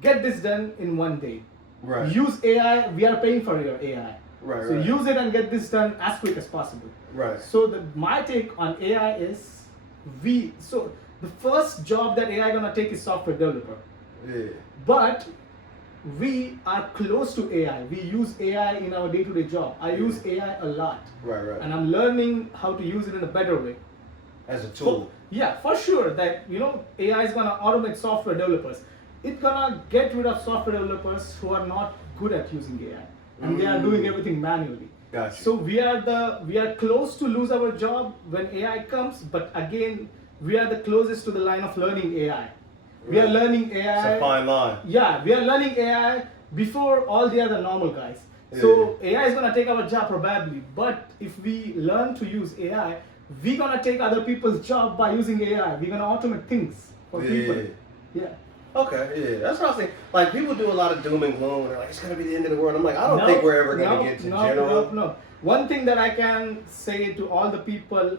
get this done in one day. Right. Use AI. We are paying for your AI. Right. So use it and get this done as quick as possible. Right. So my take on AI is the first job that AI gonna take is software developer. Yeah. But we are close to AI. We use AI in our day-to-day job. I use AI a lot. Right. And I'm learning how to use it in a better way. As a tool. For sure that, you know, AI is gonna automate software developers. It's gonna get rid of software developers who are not good at using AI. And they are doing everything manually. Gotcha. So we are close to lose our job when AI comes, but again, we are the closest to the line of learning AI. We are learning AI. It's a fine line. Yeah, we are learning AI before all the other normal guys. So AI is gonna take our job probably, but if we learn to use AI, we're gonna take other people's job by using AI. We're gonna automate things for people. Yeah. Okay, that's what I was thinking. Like, people do a lot of doom and gloom, and they're like, it's going to be the end of the world. I'm like, I don't think we're ever going to get to general. No. One thing that I can say to all the people,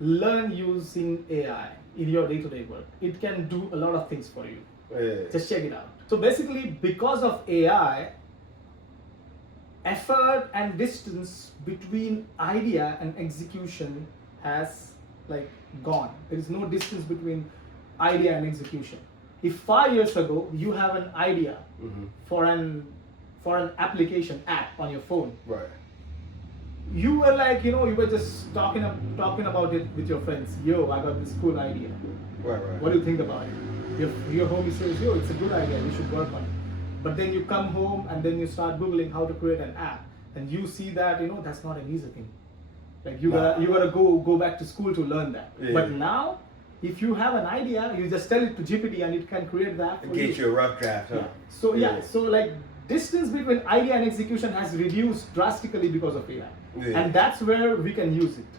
learn using AI in your day-to-day work. It can do a lot of things for you. Yeah. Just check it out. So basically, because of AI, effort and distance between idea and execution has like gone. There is no distance between idea and execution. If 5 years ago you have an idea for an application app on your phone, right? You were like, you know, you were just talking about it with your friends. Yo, I got this cool idea. Right. What do you think about it? Your homie says, yo, it's a good idea. We should work on it. But then you come home and then you start googling how to create an app, and you see that, you know, that's not an easy thing. Like you gotta go back to school to learn that. Yeah. But now, if you have an idea, you just tell it to GPT and it can create that for you. Get you a rough draft, huh? Yeah. So like distance between idea and execution has reduced drastically because of AI. Yeah. And that's where we can use it.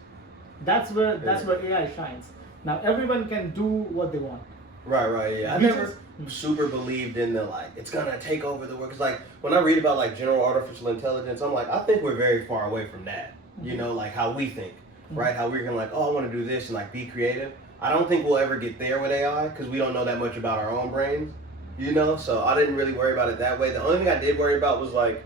That's where AI shines. Now everyone can do what they want. Right, yeah. I never super believed in the like it's gonna take over the world. Cause like when I read about like general artificial intelligence, I'm like, I think we're very far away from that. You know, like how we think, right? How we're gonna like, oh, I want to do this and like be creative. I don't think we'll ever get there with AI because we don't know that much about our own brains, you know? So I didn't really worry about it that way. The only thing I did worry about was like,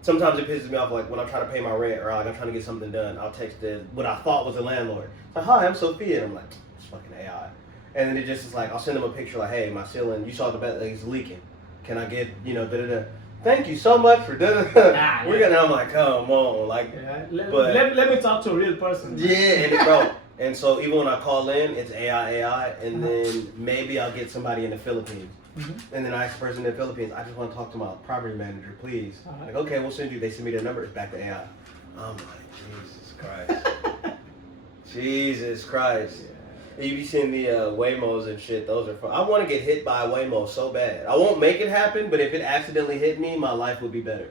sometimes it pisses me off, like when I'm trying to pay my rent or like I'm trying to get something done, I'll text what I thought was the landlord. It's like, hi, I'm Sophia. And I'm like, it's fucking AI. And then it just is like, I'll send them a picture like, hey, my ceiling, you saw the bed, like, it's leaking. Can I get, you know, da-da-da. Thank you so much for da-da-da. We're gonna, I'm like, come on. Like, let me talk to a real person. Yeah, and bro. And so even when I call in, it's AI, and then maybe I'll get somebody in the Philippines. And then I ask the person in the Philippines, I just want to talk to my property manager, please. Like, okay, we'll send you. They send me their number. It's back to AI. I'm like, Jesus Christ. Jesus Christ. You be seeing the Waymos and shit. Those are fun. I want to get hit by a Waymo so bad. I won't make it happen, but if it accidentally hit me, my life would be better.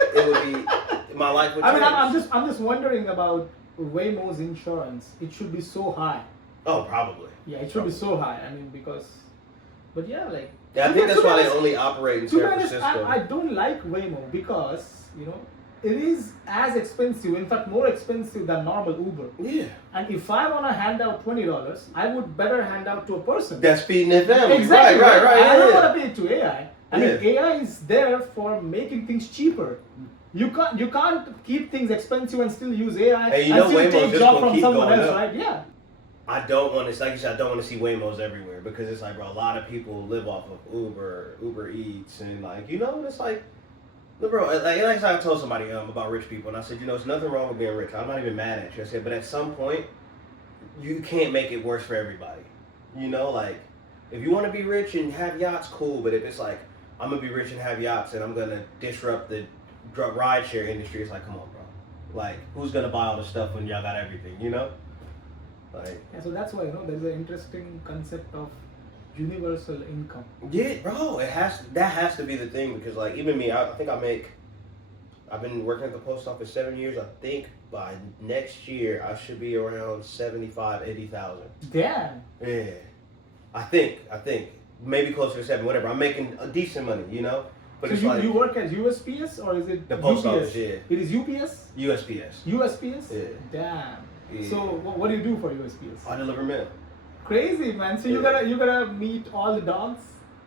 It would be, my life would change. I mean, I'm just wondering about Waymo's insurance. It should be so high. Oh, probably. Yeah, it should be so high. I mean, because, but yeah, like. Yeah, I think that's why they only operate in San Francisco. I don't like Waymo because, you know, it is as expensive, in fact, more expensive than normal Uber. Yeah. And if I want to hand out $20, I would better hand out to a person. That's feeding their family. Exactly. Right. I don't want to pay it to AI. I mean, AI is there for making things cheaper. You can't keep things expensive and still use AI and still Waymo's take job from someone else, right? Yeah. I don't want to, like you said, I don't want to see Waymos everywhere because it's like, bro, a lot of people live off of Uber Eats, and like, you know, it's like, bro, like I told somebody about rich people, and I said, you know, there's nothing wrong with being rich. I'm not even mad at you. I said, but at some point, you can't make it worse for everybody. You know, like, if you want to be rich and have yachts, cool, but if it's like, I'm going to be rich and have yachts and I'm going to disrupt the rideshare industry, it's like, come on, bro. Like, who's going to buy all the stuff when y'all got everything, you know? Like, yeah, so that's why, you know, there's an interesting concept of universal income. Yeah, bro, that has to be the thing, because like even me, I think I've been working at the post office 7 years. I think by next year I should be around 80,000. Damn. Yeah, I think maybe closer to 7, whatever. I'm making a decent money, you know. But so it's you work at USPS or is it the post UPS? office? Yeah, it is UPS. USPS. USPS. Yeah. Damn. Yeah. So what do you do for USPS? I deliver mail. Crazy, man. So you gotta meet all the dogs.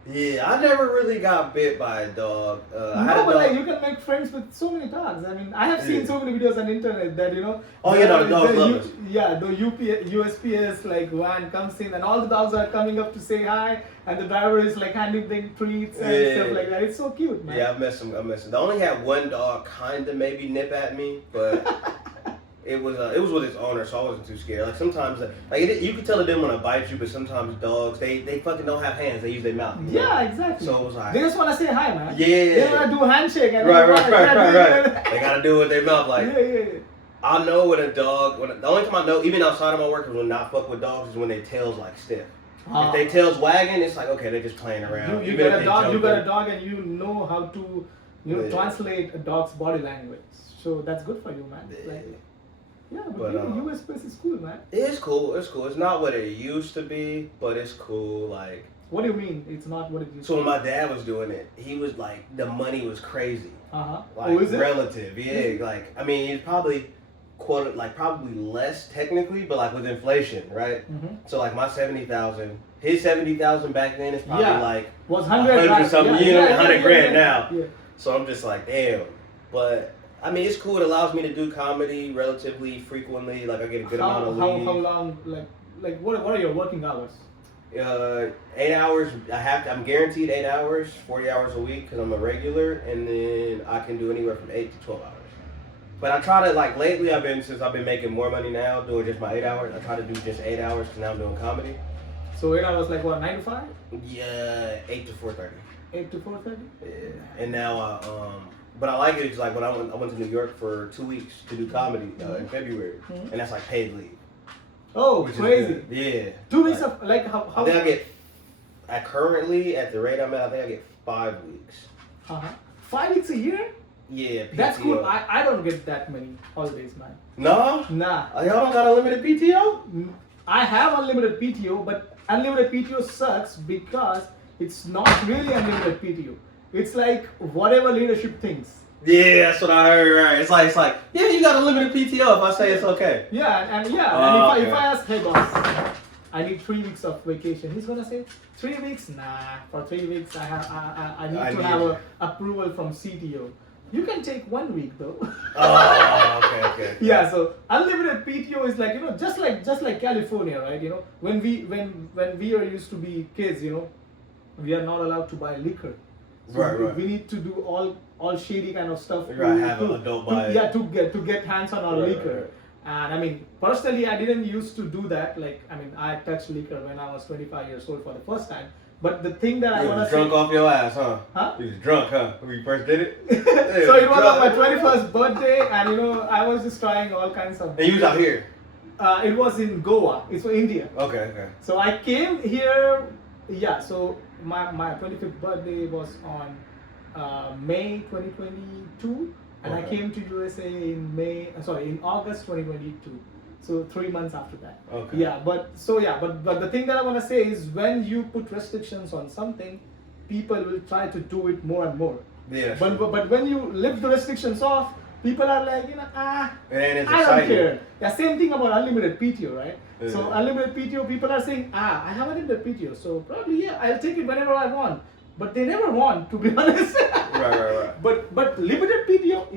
Yeah, I never really got bit by a dog. Like you can make friends with so many dogs. I mean, I have seen so many videos on the internet that, you know. Oh yeah, no, the dogs love us. Yeah, the USPS like van comes in and all the dogs are coming up to say hi, and the driver is like handing them treats and stuff like that. It's so cute, man. Yeah, I miss them. I only had one dog kind of maybe nip at me, but. It was with its owner, so I wasn't too scared. Like sometimes, you can tell it didn't want to bite you, but sometimes dogs they fucking don't have hands; they use their mouth. Yeah, exactly. So it was like they just want to say hi, man. Yeah. They want to do a handshake. And right. They gotta do it with their mouth. Like yeah. I know when a dog. The only time I know, even outside of my work, is when not fuck with dogs is when their tail's like stiff. If their tail's wagging, it's like okay, they're just playing around. You got a dog, and you know how to translate a dog's body language. So that's good for you, man. Yeah, but USPS is cool, man. It's cool. It's not what it used to be, but it's cool. Like, what do you mean? It's not what it used to be? So when my dad was doing it, he was like, the money was crazy. Like, is it? Relative, yeah. Like, I mean, it's probably probably less technically, but like with inflation, right? Mm-hmm. So like my 70,000, his 70,000 back then is probably like was 100 something, 100 grand now. Yeah. So I'm just like, damn, but. I mean, it's cool. It allows me to do comedy relatively frequently. Like, I get a good amount of leave. How long? Like, what are your working hours? 8 hours. I'm guaranteed 8 hours, 40 hours a week because I'm a regular, and then I can do anywhere from 8 to 12 hours. But I try to lately. Since I've been making more money now, doing just my 8 hours. I try to do just 8 hours because now I'm doing comedy. So 8 hours, like what, 9 to 5? Yeah, 8 to 4:30. 8 to 4:30. Yeah, and now But I like it because like when I went to New York for 2 weeks to do comedy in February, and that's like paid leave. Oh, crazy! Yeah. 2 weeks of like how? I think I get currently at the rate I'm at. I think I get 5 weeks. 5 weeks a year? Yeah. PTO. That's cool. I don't get that many holidays, man. No? Nah. Y'all don't got unlimited PTO? I have unlimited PTO, but unlimited PTO sucks because it's not really unlimited PTO. It's like whatever leadership thinks. Yeah, that's what I heard. Right? It's like yeah, you got a limited PTO if I say it's okay. Yeah, and if I ask, hey boss, I need 3 weeks of vacation, he's gonna say 3 weeks. Nah, for 3 weeks I need to have a approval from CTO. You can take 1 week though. Oh, okay. Yeah, so unlimited PTO is like just like California, right? When we are used to be kids, we are not allowed to buy liquor. So right. We need to do all shady kind of stuff. You gotta have an adult buy it. Yeah, to get hands on our liquor. Right. And I mean, personally, I didn't used to do that. I touched liquor when I was 25 years old for the first time. But the thing that I want to say... You was drunk off your ass, huh? Huh? You was drunk, huh? When you first did it? So it was on my 21st birthday, and I was just trying all kinds of... And you was out here? It was in Goa. It's from India. Okay. So I came here. Yeah. So my 25th birthday was on May 2022, and I came to USA in August 2022. So 3 months after that. Okay. Yeah. But the thing that I want to say is when you put restrictions on something, people will try to do it more and more. Yeah. But when you lift the restrictions off, people are like, I don't care. Yeah, same thing about unlimited PTO, right? Yeah. So unlimited PTO, people are saying, I have unlimited PTO, so probably I'll take it whenever I want. But they never want, to be honest. Right. But limited PTO,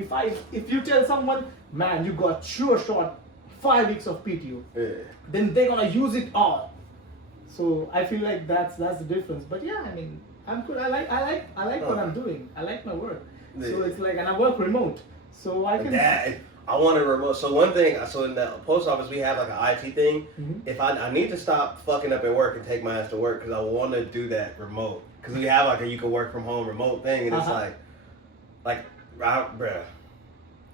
if you tell someone, man, you got sure shot 5 weeks of PTO, then they're gonna use it all. So I feel like that's the difference. But yeah, I mean, I'm good. I like what I'm doing. I like my work. Yeah. So it's like, and I work remote. So I can. I want a remote. So one thing, so in the post office we have like an IT thing. Mm-hmm. If I need to stop fucking up at work and take my ass to work because I want to do that remote. Because we have like a you can work from home remote thing, and it's bruh,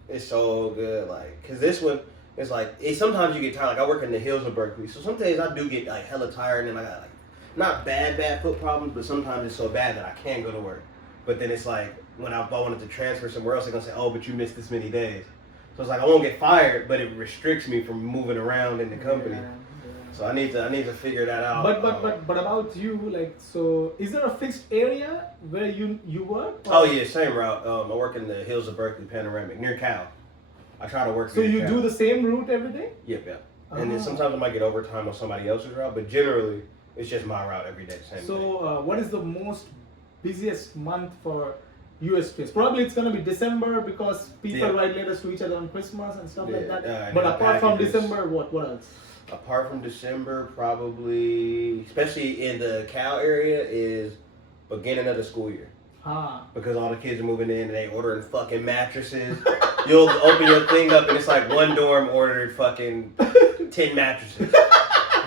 it's so good. Like, cause this one, it's like sometimes you get tired. Like I work in the hills of Berkeley, so some days I do get like hella tired, and I got like not bad foot problems, but sometimes it's so bad that I can't go to work. But then it's like when I wanted to transfer somewhere else, they're gonna say, oh, but you missed this many days. So it's like I won't get fired, but it restricts me from moving around in the company. Yeah. So I need to figure that out. But about you, like, so is there a fixed area where you work? Oh yeah, same route. I work in the hills of Berkeley, Panoramic, near Cal. I try to work. So near you Cal. do the same route every day? Yep. And then sometimes I might get overtime on somebody else's route, but generally it's just my route every day. Same So thing. what is the most busiest month for USPS? Probably it's gonna be December because people write letters to each other on Christmas and stuff like that. But apart from December, what else? Apart from December, probably, especially in the Cal area, is beginning of the school year. Because all the kids are moving in and they ordering fucking mattresses. You'll open your thing up and it's like one dorm ordered fucking 10 mattresses.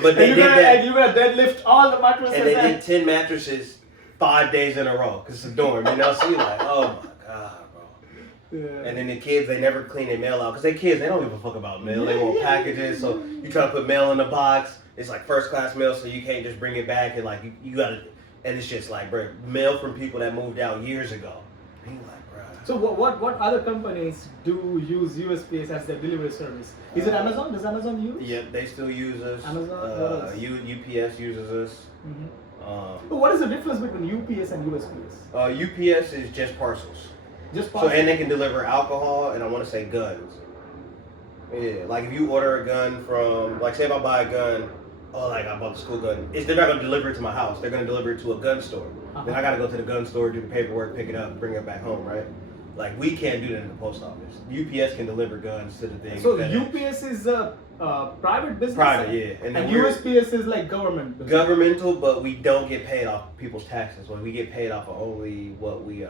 But they did that. And you're gonna deadlift all the mattresses. And they did 10 mattresses 5 days in a row because it's a dorm, you know? So you're like, oh my God, bro. Yeah. And then the kids, they never clean their mail out because they kids, they don't give a fuck about mail. They want packages. So you try to put mail in the box. It's like first class mail, so you can't just bring it back and like you gotta. And it's just like, bro, mail from people that moved out years ago. And you're like, bro. So what other companies do use USPS as their delivery service? Is it Amazon? Does Amazon use? Yeah, they still use us. Amazon. UPS uses us. Mm-hmm. What is the difference between UPS and USPS? UPS is just parcels. Just parcels. So and they can deliver alcohol and I want to say guns. Yeah, like if you order a gun from, like say if I buy a gun. Oh, like I bought the school gun. They're not gonna deliver it to my house. They're gonna deliver it to a gun store. Then I gotta go to the gun store, do the paperwork, pick it up, bring it back home, right? Like we can't do that in the post office. UPS can deliver guns to the thing. So UPS is a private business. Private, yeah. And USPS is like government business. Governmental, but we don't get paid off people's taxes. Well, we get paid off of only what we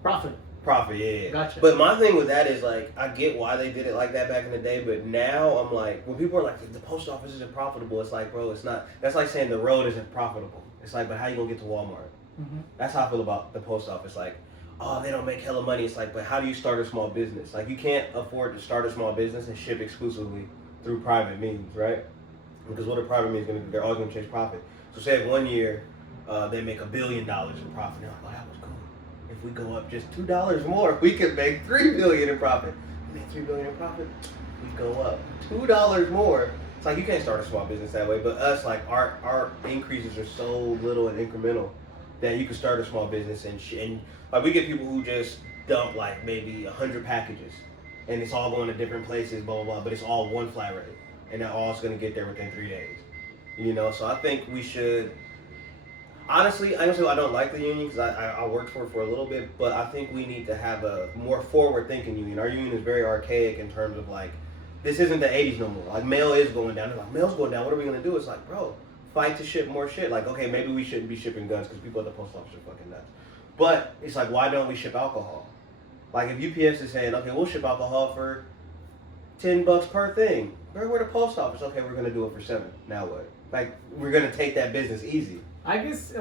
profit. Profit, yeah. Gotcha. But my thing with that is like, I get why they did it like that back in the day, but now I'm like, when people are like, the post office isn't profitable, it's like, bro, it's not. That's like saying the road isn't profitable. It's like, but how you gonna get to Walmart? Mm-hmm. That's how I feel about the post office. Like, oh, they don't make hella money. It's like, but how do you start a small business? Like, you can't afford to start a small business and ship exclusively through private means, right? Because what a private means gonna do, they're always gonna chase profit. So say if 1 year they make $1 billion in profit, they're like, oh, that was cool. If we go up just $2 more, we could make $3 billion in profit. We make $3 billion in profit, we go up $2 more. It's like you can't start a small business that way. But us, like our increases are so little and incremental that you can start a small business and like we get people who just dump like maybe 100 packages, and it's all going to different places, blah blah blah. But it's all one flat rate, and that all's going to get there within 3 days. You know, so I think we should. Honestly, I don't like the union because I worked for it for a little bit, but I think we need to have a more forward-thinking union. Our union is very archaic in terms of like, this isn't the 80s no more. Like, mail is going down. They're like, mail's going down. What are we going to do? It's like, bro, fight to ship more shit. Like, okay, maybe we shouldn't be shipping guns because people at the post office are fucking nuts. But it's like, why don't we ship alcohol? Like, if UPS is saying, okay, we'll ship alcohol for $10 per thing. We're the post office. Okay, we're going to do it for $7. Now what? Like, we're going to take that business easy. I guess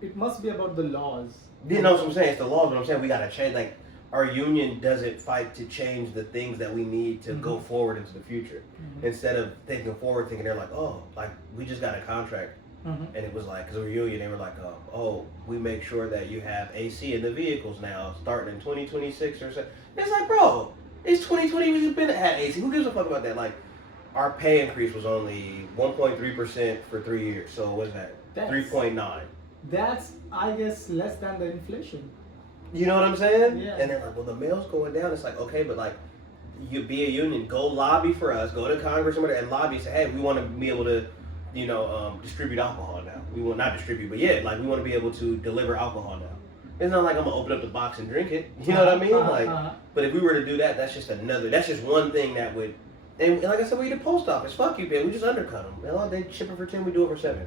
it must be about the laws. You know what I'm saying? It's the laws, but I'm saying we gotta change. Like, our union doesn't fight to change the things that we need to go forward into the future. Instead of thinking forward, thinking they're like, oh, like we just got a contract. And it was like, because we're union, they were like, oh, we make sure that you have AC in the vehicles now, starting in 2026 or so. It's like, bro, it's 2020, we've been had AC. Who gives a fuck about that? Like, our pay increase was only 1.3% for 3 years. So what's that? 3.9. That's, I guess, less than the inflation. You know what I'm saying? Yeah. And they're like, well, the mail's going down. It's like, okay, but like, you be a union, go lobby for us, go to Congress and lobby and say, hey, we want to be able to, distribute alcohol now. We will not distribute, but yeah, like we want to be able to deliver alcohol now. It's not like I'm gonna open up the box and drink it. You know what I mean? But if we were to do that, that's just one thing that would. And like I said, we the post office. Fuck you, man. We just undercut them. They ship it for 10, we do it for 7.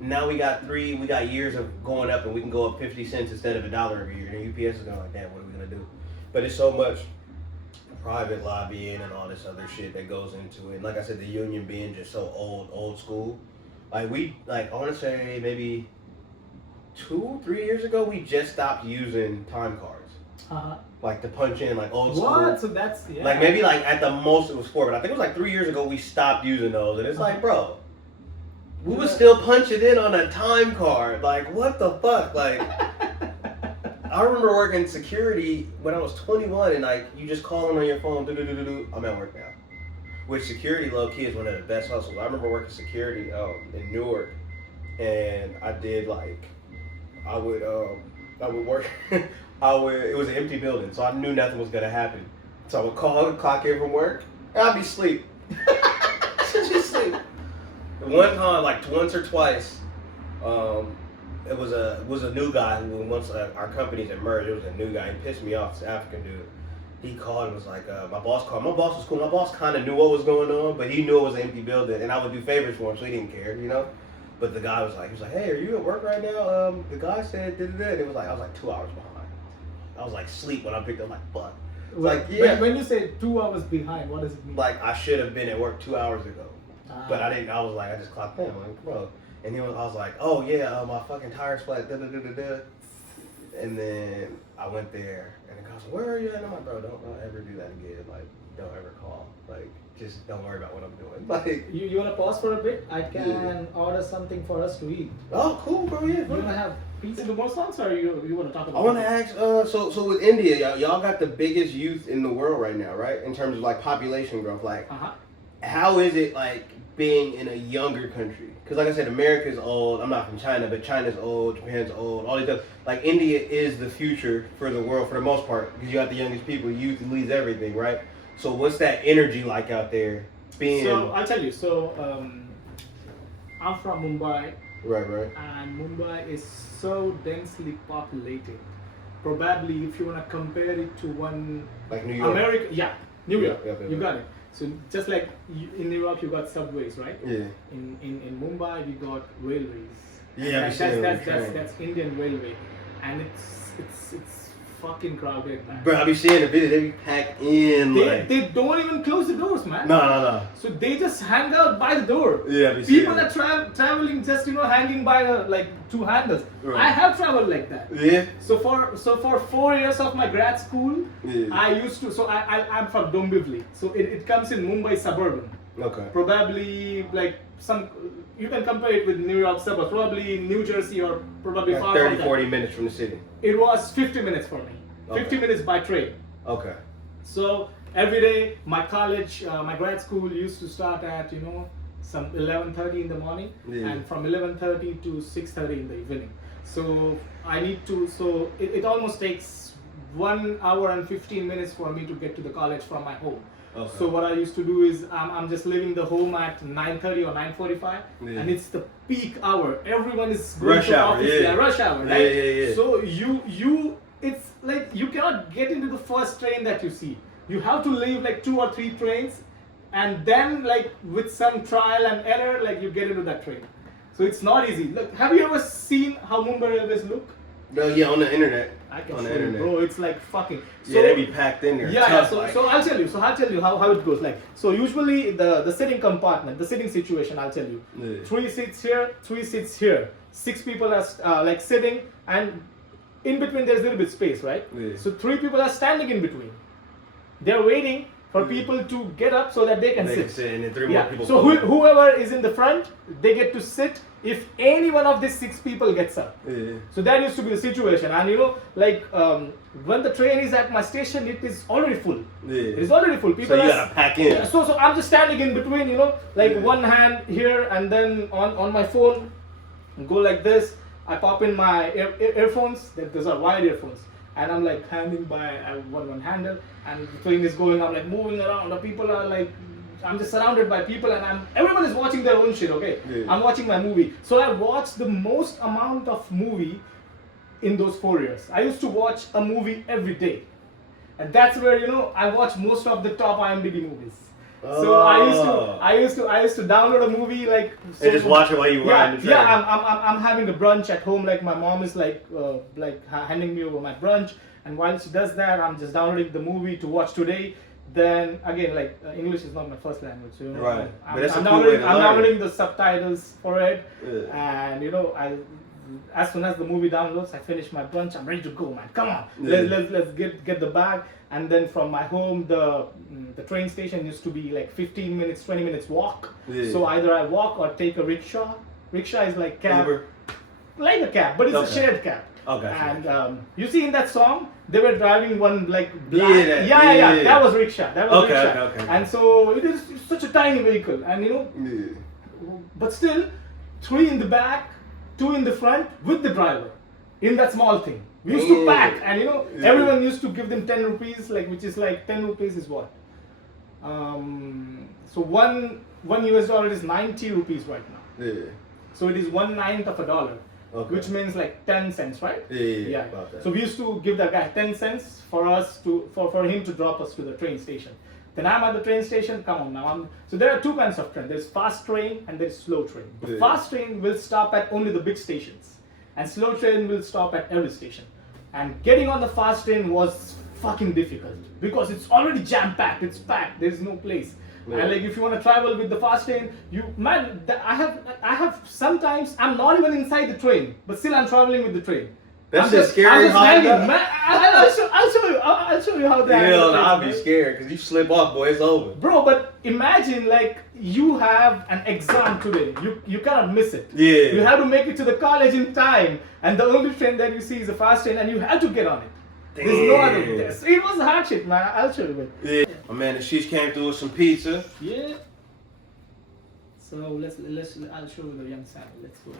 Now we got years of going up, and we can go up 50 cents instead of $1 every year. And UPS is going like, damn, what are we gonna do? But it's so much private lobbying and all this other shit that goes into it. And like I said, the union being just so old school. I want to say maybe 2-3 years ago, we just stopped using time cards. Like to punch in, like old school. What? So that's like maybe like at the most it was 4, but I think it was like 3 years ago we stopped using those, and it's like, bro, we was still punching in on a time card. Like, what the fuck? Like, I remember working security when I was 21, and like you just calling on your phone, I'm at work now. Which security low key is one of the best hustles. I remember working security in Newark, and I did like I would work. It was an empty building, so I knew nothing was gonna happen. So I would clock in from work, and I'd be asleep. Just sleep. One time, like once or twice, it was a new guy who once our companies had merged. It was a new guy. He pissed me off. This African dude. He called and was like, my boss called. My boss was cool. My boss kind of knew what was going on, but he knew it was an empty building, and I would do favors for him, so he didn't care, But the guy was like, hey, are you at work right now? The guy said, and it was like, I was like 2 hours behind. I was like sleep when I picked up, like, fuck. Like, yeah. When you say 2 hours behind, what does it mean? Like, I should have been at work 2 hours ago. But I didn't. I was like, I just clocked in. I'm like, bro. And I was like, oh, yeah, my fucking tire's flat. And then I went there, and the guy was like, where are you at? And I'm like, bro, don't ever do that again. Like, don't ever call. Like, just don't worry about what I'm doing. Like, you want to pause for a bit? I can order something for us to eat. Oh, cool, bro. Yeah. You want to have pizza to more songs, or you want to talk about? I want to ask. So with India, y'all got the biggest youth in the world right now, right? In terms of like population growth, like, how is it like being in a younger country? Because like I said, America's old. I'm not from China, but China's old. Japan's old. All these other, like India is the future for the world for the most part, because you got the youngest people. Youth leads everything, right? So what's that energy like out there? So I'll tell you. So I'm from Mumbai. Right. And Mumbai is so densely populated. Probably, if you want to compare it to one like New York, New York, yeah. You got it. So just like in New York, you got subways, right? Yeah. In Mumbai, we got railways. Yeah, that's Indian railway, and it's fucking crowded, man. Bro, I be seeing the video. They be packed in. They don't even close the doors, man. No. So they just hang out by the door. Yeah, I be people are traveling just hanging by like two handles. Right. I have traveled like that. Yeah. So for 4 years of my grad school, I used to. So I'm from Dombivli. So it comes in Mumbai suburban. Okay. Probably like you can compare it with New York suburbs, probably New Jersey or probably like far 30, 40 minutes from the city. It was 50 minutes for me. Okay. 50 minutes by train. Okay. So every day, my college, my grad school used to start at some 11:30 in the morning, and from 11:30 to 6:30 in the evening. So I need to. So it almost takes 1 hour and 15 minutes for me to get to the college from my home. Okay. So what I used to do is I'm just leaving the home at 9:30 or 9:45, and it's the peak hour. Everyone is going to office. Yeah, rush hour, right? Yeah. So it's like you cannot get into the first train that you see. You have to leave like 2 or 3 trains, and then like with some trial and error, like you get into that train. So it's not easy. Look, have you ever seen how Mumbai railways look? Yeah, on the internet. I can show you, bro. It's like fucking. So, they be packed in there. Yeah. So I'll tell you. So I'll tell you how it goes. Like, so usually the sitting compartment, the sitting situation, I'll tell you. 3 seats here, 3 seats here. 6 people are like sitting, and in between there's a little bit space, right? Yeah. So 3 people are standing in between. They're waiting for people to get up so that they can sit. And then 3 more people. So whoever is in the front, they get to sit if any one of these 6 people gets up. Yeah. So that used to be the situation. And when the train is at my station, it is already full. Yeah. It is already full. People So you gotta pack in. So I'm just standing in between, one hand here and then on my phone, go like this. I pop in my earphones. Those are wired earphones. And I'm like handing by one handle, and the train is going. I'm like moving around. The people are like, I'm just surrounded by people, and everyone is watching their own shit. Okay, yeah. I'm watching my movie. So I watched the most amount of movie in those 4 years. I used to watch a movie every day, and that's where I watch most of the top IMDb movies. So I used to download a movie like. And just watch it while you ride the train. Yeah, I'm having a brunch at home. Like my mom is like handing me over my brunch, and while she does that, I'm just downloading the movie to watch today. Then again, English is not my first language, so right. I'm downloading the subtitles for it, and as soon as the movie downloads, I finish my brunch. I'm ready to go, man. Come on, let's get the bag. And then from my home, the train station used to be like 15 minutes, 20 minutes walk. Yeah. So either I walk or take a rickshaw. Rickshaw is like cab, Uber. Like a cab, but it's a shared cab. Okay. And you see in that song, they were driving one like black. Yeah. That was rickshaw. Okay. And so it is such a tiny vehicle, and but still, 3 in the back, 2 in the front with the driver in that small thing. We used to pack, and everyone used to give them 10 rupees, which is like 10 rupees is what? So one US dollar is 90 rupees right now. Yeah. So it is 1/9 of a dollar, which means like 10 cents, right? Yeah. About that. So we used to give that guy 10 cents for us for him to drop us to the train station. Then I'm at the train station. Come on now. So there are 2 kinds of train. There's fast train and there's slow train. The fast train will stop at only the big stations, and slow train will stop at every station. And getting on the fast train was fucking difficult because it's already jam-packed. It's packed. There's no place. Yeah. And if you want to travel with the fast train, I have sometimes I'm not even inside the train, but still I'm traveling with the train. That's just scary. I'll show you how that. I'll be scared because you slip off, boy. It's over. Bro, but imagine you have an exam today. You cannot miss it. Yeah. You have to make it to the college in time, and the only train that you see is a fast train, and you have to get on it. Damn. There's no other way. It was hard shit, man. I'll show you. Yeah. My man Ashish came through with some pizza. Yeah. So I'll show you the young Sammy. Let's go.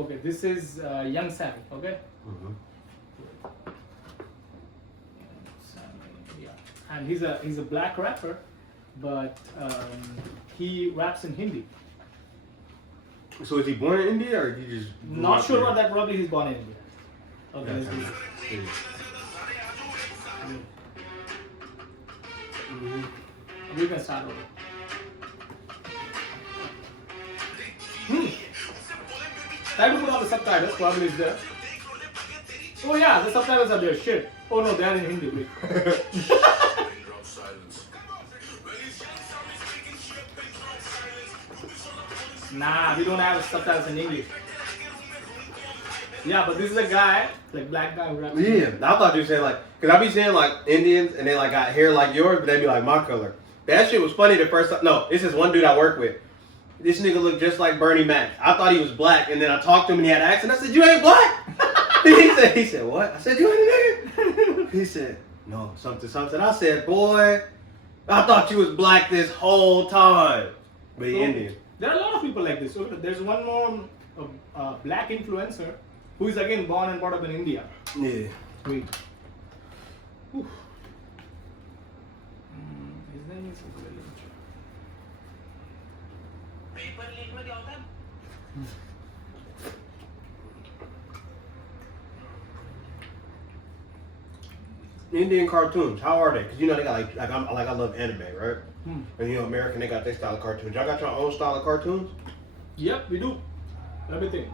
Okay, this is young Sammy. Okay. Mm-hmm. Yeah. And he's a black rapper, but he raps in Hindi. So is he born in India or he just? Not sure about that. Probably he's born in India. Okay, let's do this. We can start over. Try to put on the subtitles. Probably is there. Oh yeah, the subtitles are there. Shit. Oh no, they are in Hindi. Wait. Nah, we don't have subtitles in English. Yeah, but this is a guy, black guy who raps. Yeah, I thought you were saying because I be saying Indians and they got hair like yours, but they be like my color. That shit was funny the first time. No, this is one dude I work with. This nigga looked just like Bernie Mac. I thought he was black, and then I talked to him and he had an accent. I said, "You ain't black." he said, "What?" I said, "You ain't a nigga." He said, "No, something." I said, "Boy, I thought you was black this whole time." But he Indian. There are a lot of people like this. So there's one more black influencer who is again born and brought up in India. Yeah. Wait. His name is Indian cartoons, how are they? Because they got I love anime, right? And American, they got their style of cartoons. Y'all got your own style of cartoons? Yep, we do. Everything.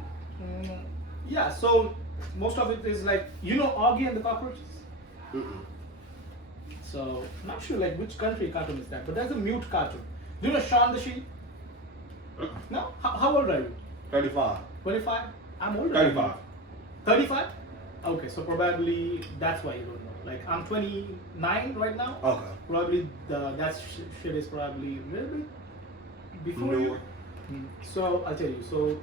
Yeah, so most of it is Augie and the Cockroaches? Mm-mm. So, I'm not sure which country cartoon is that, but that's a mute cartoon. Do you know Shaun the Sheep? No? How old are you? 35. 25? I'm older. 35. 35? Okay, so probably that's why you don't know. Like I'm 29 right now. Okay. Probably that shit is probably a little bit before you. Newer. So I'll tell you. So,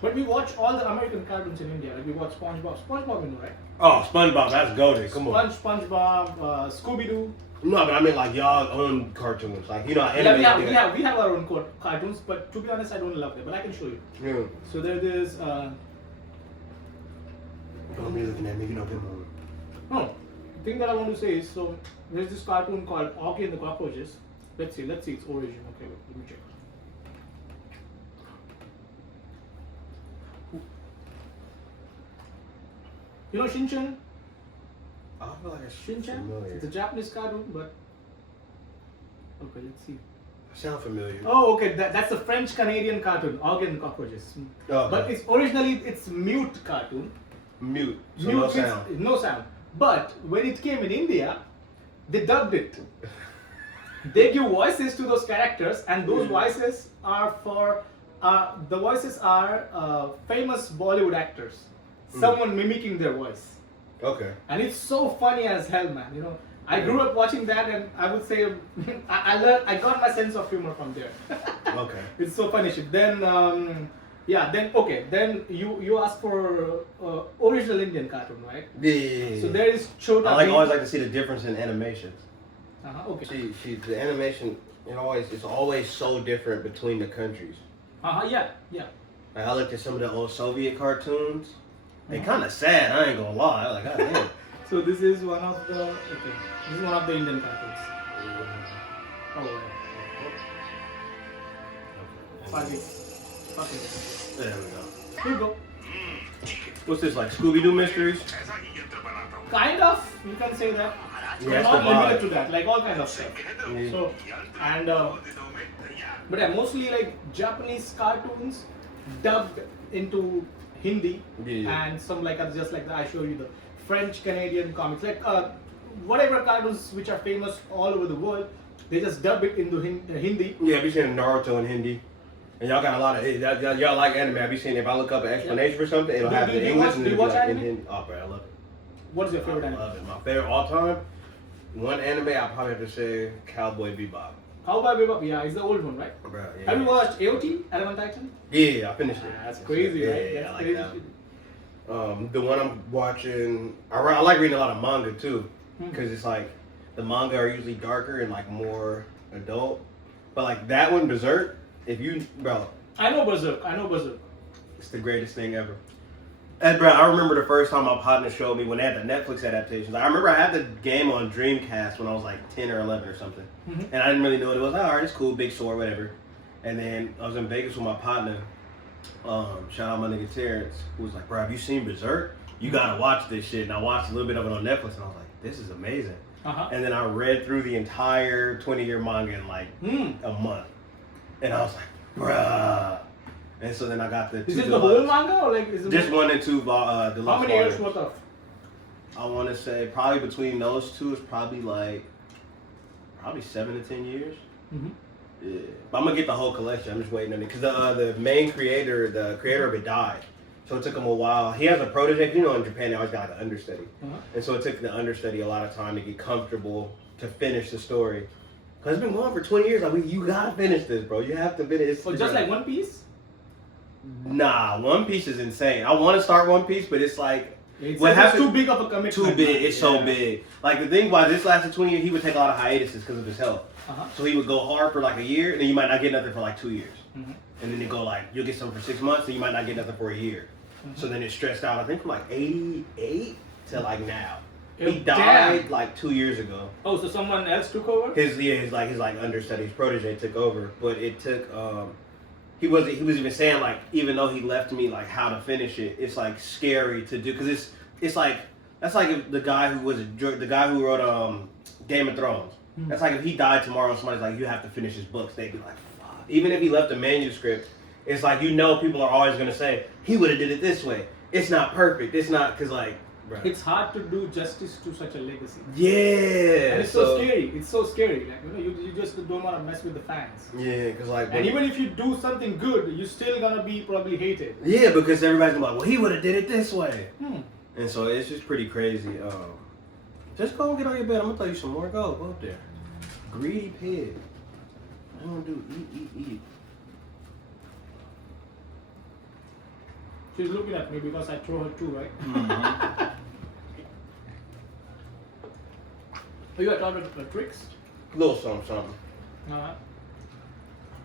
but we watch all the American cartoons in India. Like we watch SpongeBob. SpongeBob, you know, right? Oh, SpongeBob, that's goated. Come on. SpongeBob, Scooby Doo. No, but I mean like y'all own cartoons, like you know, Yeah, anime. we have our own cartoons, but to be honest, I don't love them. But I can show you. Yeah. So there is. Don't be looking at me, you know them on. No, the thing that I want to say is, so there's this cartoon called Augie and the Cockroaches. Let's see its origin. Okay, let me check. You know Shin-Chan? I feel like it's Shin-Chan? familiar. It's a Japanese cartoon, but okay, let's see. Sound familiar. Oh, okay, that's a French-Canadian cartoon, Augie and the Cockroaches. Okay. But it's originally mute cartoon. Mute. So Mute no means sound. no sound. But when it came in India, they dubbed it. They give voices to those characters, and those voices are for famous Bollywood actors. Someone mimicking their voice, Okay. and it's so funny as hell, man. You know, I grew up watching that, and I would say I got my sense of humor from there. Okay. It's so funny shit. Then then you ask for original Indian cartoon, right? Yeah. So there is Chota. I Bheem. always like to see the difference in animations. Okay. The animation it's always so different between the countries. Yeah. Like I looked at some of the old Soviet cartoons. They kind of sad. I ain't gonna lie. Like, God damn. So this is one of the Indian cartoons. Oh. Okay. There we go. Here you go. What's this, like Scooby-Doo mysteries? Kind of, you can say that. Yeah, But that's not the vibe. limited to that, like all kind of stuff. Yeah. So, and but yeah, mostly like Japanese cartoons dubbed into Hindi, Yeah. and some like just like I show you the French Canadian comics, like whatever cartoons which are famous all over the world, they just dub it into Hindi. Yeah, I be seeing Naruto in Hindi. And y'all got a lot of y'all like anime. I be seeing if I look up an explanation for something, it'll have it in English and do you it'll be watch like in anime? Hindi. Oh, bro, I love it. What's your favorite I anime? love it. My favorite all time. One anime I probably have to say Cowboy Bebop. Cowboy Bebop, yeah, it's the old one, right? Bro, yeah. Have you watched AOT, Attack on Titan? Yeah, I finished it. That's crazy, yeah, right? Yeah, That's I like crazy that. shit. The one I'm watching, I like reading a lot of manga too, because it's like the manga are usually darker and like more adult. But like that one, Berserk, bro, I know Berserk. it's the greatest thing ever. And bro, I remember the first time my partner showed me when they had the Netflix adaptations. I remember I had the game on Dreamcast when I was like 10 or 11 or something, and I didn't really know what it was. All right, it's cool, big sword, whatever. And then I was in Vegas with my partner. Shout out my nigga Terrence, who was like, bro, have you seen Berserk? You gotta watch this shit. And I watched a little bit of it on Netflix, and I was like, this is amazing. And then I read through the entire 20-year manga in like a month, and I was like, bruh. And so then I got the Is it the whole manga or like is it just 1 and 2 deluxe how many years volumes. worth of? I want to say probably between those two is probably 7 to 10 years. Yeah, but I'm gonna get the whole collection. I'm just waiting on it because the main creator, the creator of it died, so it took him a while. He has a protege. You know, in Japan they always got like an understudy, and so it took the understudy a lot of time to get comfortable to finish the story. Cause it's been going on for 20 years. Like you gotta finish this, bro. You have to finish. So just like One Piece? Nah, One Piece is insane. I want to start One Piece, but it's like It's what too big of a commitment. Too big. It's so big. Like the thing why this lasted 20 years, he would take a lot of hiatuses because of his health. So he would go hard for like a year, and then you might not get nothing for like 2 years. And then they go like, you'll get something for 6 months, and you might not get nothing for a year. So then it's stressed out. I think from like 88 to like now. He died like 2 years ago. Oh, so someone else took over? His understudy, his protege took over, but it took. He was even saying like even though he left me like how to finish it, it's like scary to do because it's like that's like if the guy who wrote Game of Thrones. That's like if he died tomorrow and somebody's like you have to finish his books, they'd be like fuck. Even if he left a manuscript, it's like people are always gonna say he would have did it this way. It's not perfect. It's not because like. Bro. It's hard to do justice to such a legacy. Yeah, and it's so scary. It's so scary. Like you just don't want to mess with the fans. Yeah, because like. And even if you do something good, you're still gonna be probably hated. Yeah, because everybody's gonna be like, well, he would have did it this way. And so it's just pretty crazy. Just go and get on your bed. I'm gonna tell you some more. Go up there. Greedy pig. I'm gonna do eat. She's looking at me because I throw her too, right? Mm-hmm. You got other tricks? Little something. Uh-huh.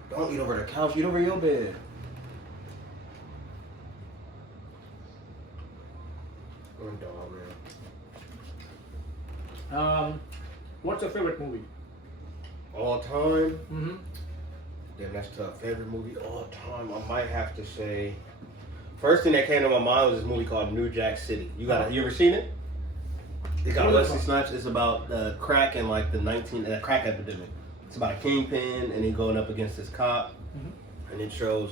Don't eat over the couch. Eat over your bed. I'm dog, man. What's your favorite movie? All time? Mm-hmm. Damn, that's tough. Favorite movie all time? I might have to say. First thing that came to my mind was this movie called New Jack City. You ever seen it? It got Wesley Snipes. It's about crack and like the crack epidemic. It's about a kingpin and he going up against this cop, and it shows.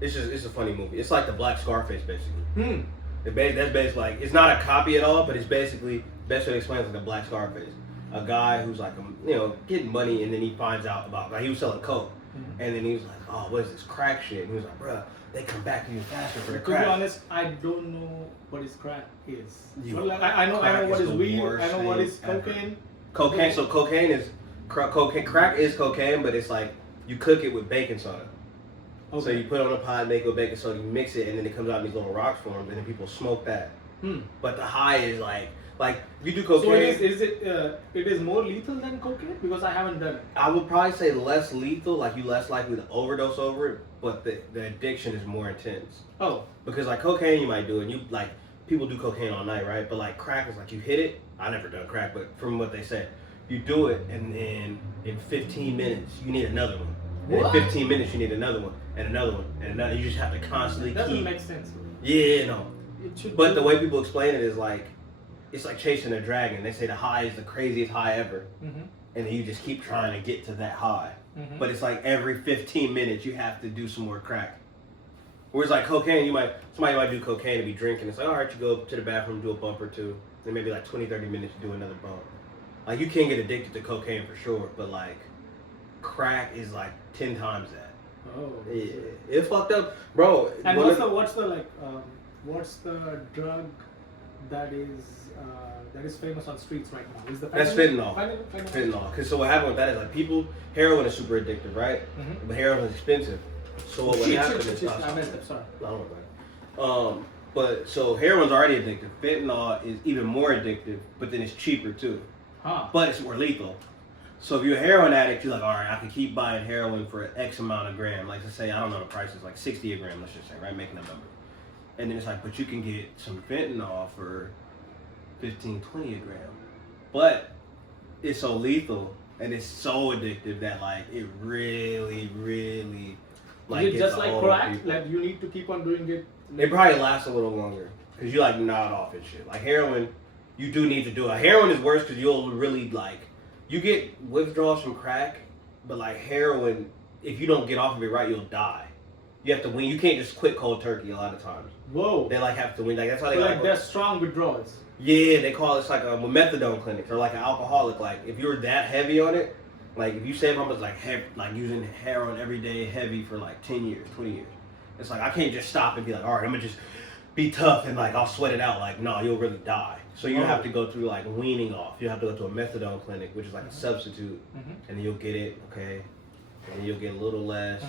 It's a funny movie. It's like the Black Scarface basically. That's basically like it's not a copy at all, but it's basically best way to explain it is like a Black Scarface. A guy who's like getting money, and then he finds out about like he was selling coke, and then he was like, oh, what is this crack shit? And he was like, bruh, they come back even faster for the crack. To be honest, I don't know what is crack is. Like, I know what is weed. I know what is cocaine. Ever. Cocaine. So cocaine is cocaine. Crack is cocaine, but it's like you cook it with baking soda. Okay. So you put it on a pot, make it with baking soda, you mix it, and then it comes out in these little rocks forms, and then people smoke that. But the high is like you do cocaine. So it is more lethal than cocaine because I haven't done it. I would probably say less lethal, like you less likely to overdose over it, but the addiction is more intense. Oh. Because like cocaine you might do, and you like people do cocaine all night, right? But like crack is like you hit it. I never done crack, but from what they say, you do it, and then in 15 minutes you need another one. And in 15 minutes you need another one, and another one, and another. You just have to constantly keep. Doesn't make sense. Yeah, no. But the way people explain it is like, it's like chasing a dragon. They say the high is the craziest high ever. And then you just keep trying to get to that high. But it's like every 15 minutes you have to do some more crack. Whereas like cocaine, somebody might do cocaine and be drinking. It's like, all right, you go to the bathroom, do a bump or two. Then maybe like 20, 30 minutes you do another bump. Like you can't get addicted to cocaine for sure, but like crack is like 10 times that. Oh. Yeah. It fucked up. Bro. And what's the drug that is famous on streets right now? Is the That's fentanyl. Fentanyl. Cause so what happened with that is like heroin is super addictive, right? But heroin is expensive. So what happens is I messed up. Sorry. No, don't but so heroin's already addictive. Fentanyl is even more addictive, but then it's cheaper too. But it's more lethal. So if you're a heroin addict, you're like, all right, I can keep buying heroin for X amount of gram. Like let's say, I don't know the price is like 60 a gram, let's just say, right? Making that number. And then it's like, but you can get some fentanyl for 15, 20 a gram. But it's so lethal and it's so addictive that like it really, really like is it just like crack? People. Like you need to keep on doing it? It probably lasts a little longer because you like nod off and shit. Like heroin, you do need to do it. Heroin is worse because you'll really like, you get withdrawals from crack, but like heroin, if you don't get off of it right, you'll die. You have to win. You can't just quit cold turkey a lot of times. Whoa. They like have to win. Like that's how they like they're strong withdrawals. Yeah, they call it like a methadone clinic or like an alcoholic. Like if you're that heavy on it, like if you say I'm like using heroin every day heavy for like 10 years, 20 years. It's like I can't just stop and be like, all right, I'm gonna just be tough and like I'll sweat it out. Like no, you'll really die. So you have to go through like weaning off. You have to go to a methadone clinic, which is like a substitute, and then you'll get it, okay, and then you'll get a little less.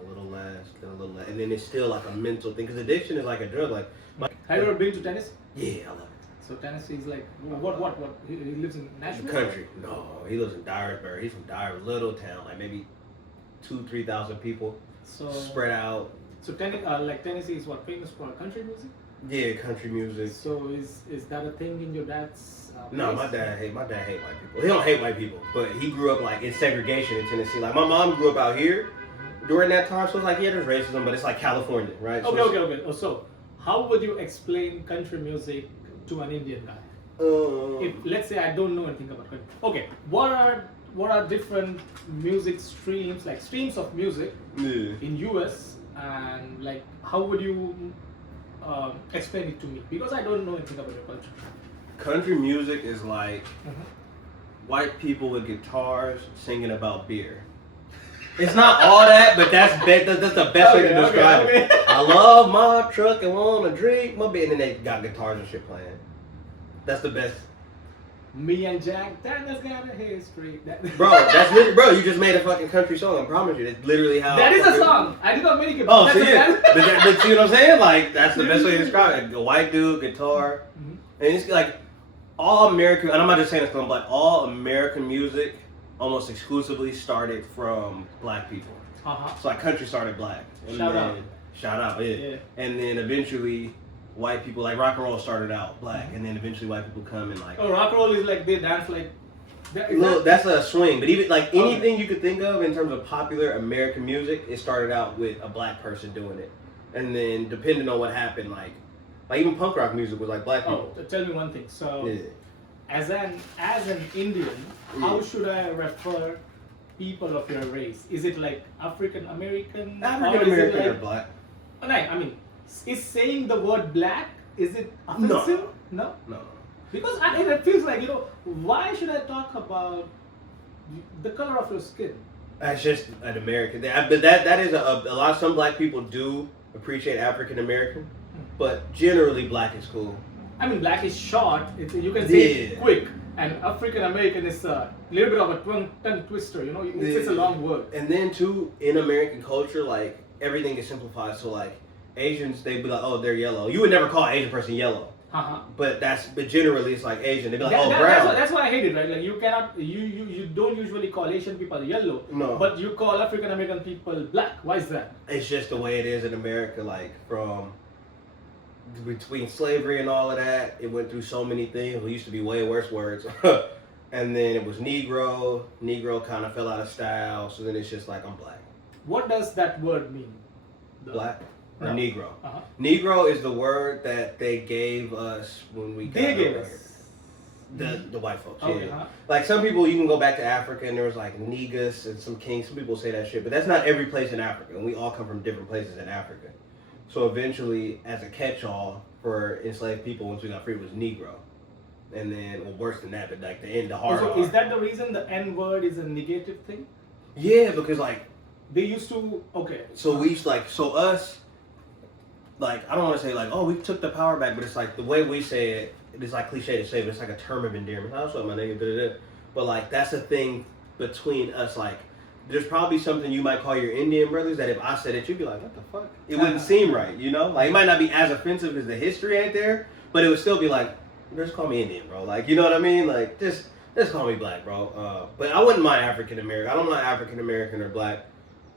A little less, then a little less, and then it's still like a mental thing because addiction is like a drug. Like, have you ever been to Tennessee? Yeah, I love it. So Tennessee is like what? He lives in Nashville. Country? No, he lives in Dyersburg. He's from Dyersburg, little town, like maybe 2,000-3,000 people, so spread out. So Tennessee is what, famous for country music? Yeah, country music. So is that a thing in your dad's? No, my dad hate white people. He don't hate white people, but he grew up like in segregation in Tennessee. Like my mom grew up out here. During that time, so it's like, yeah, there's racism, but it's like California, right? Okay. So, how would you explain country music to an Indian guy? If let's say I don't know anything about country. Okay, what are different music streams, like streams of music in US, and like how would you explain it to me? Because I don't know anything about your culture. Country music is like white people with guitars singing about beer. It's not all that, but that's the best way to describe it. I love my truck and wanna drink my beer, and then they got guitars and shit playing. That's the best. Me and Jack Daniels got a history. Bro, that's literally, bro. You just made a fucking country song. I promise you, that's literally how. That is a song. I did not make it. Oh, see, but see what I'm saying? Like that's the best way to describe it. A white dude, guitar, and it's like all American. And I'm not just saying this because I'm black. All American music almost exclusively started from black people. So like country started black. And Shout out, yeah. And then eventually white people, like rock and roll started out black, and then eventually white people come and like. Oh, rock and roll is like they dance like. That's a swing, but even like anything you could think of in terms of popular American music, it started out with a black person doing it, and then depending on what happened, like even punk rock music was like black people. Oh, tell me one thing. So, as an Indian, how should I refer people of your race? Is it like African American? African American or black? Right. I mean, is saying the word black, is it offensive? No. Because it feels like, why should I talk about the color of your skin? That's just an American thing. But that is a lot. Some black people do appreciate African American, but generally black is cool. I mean, black is short. You can say it quick. And African American is a little bit of a tongue twister. It's a long word. And then too, in American culture, like everything is simplified. So like Asians, they'd be like, oh, they're yellow. You would never call an Asian person yellow. But generally it's like Asian. They'd be like, brown. That's why I hate it, right? Like you cannot, you don't usually call Asian people yellow. No. But you call African American people black. Why is that? It's just the way it is in America. Like from between slavery and all of that, it went through so many things. It used to be way worse words. And then it was Negro. Negro kind of fell out of style. So then it's just like, I'm black. What does that word mean? Black? Or Negro. Negro is the word that they gave us when we got gave us the white folks. Okay, yeah. Like some people, you can go back to Africa and there was like Negus and some kings. Some people say that shit, but that's not every place in Africa, and we all come from different places in Africa. So eventually, as a catch-all for enslaved people, once we got free, it was Negro, and then worse than that, but like the hard. So is that the reason the N word is a negative thing? Yeah, because like they used to. So we used us. Like, I don't want to say like, oh, we took the power back, but it's like the way we say it, it's like cliche to say, but it's like a term of endearment. Oh, what's up, my nigga? But like, that's a thing between us. Like, there's probably something you might call your Indian brothers that if I said it, you'd be like, what the fuck? It wouldn't seem right, Like, it might not be as offensive because the history ain't there, but it would still be like, just call me Indian, bro. Like, you know what I mean? Like, just call me black, bro. But I wouldn't mind African American. I don't mind African American or black.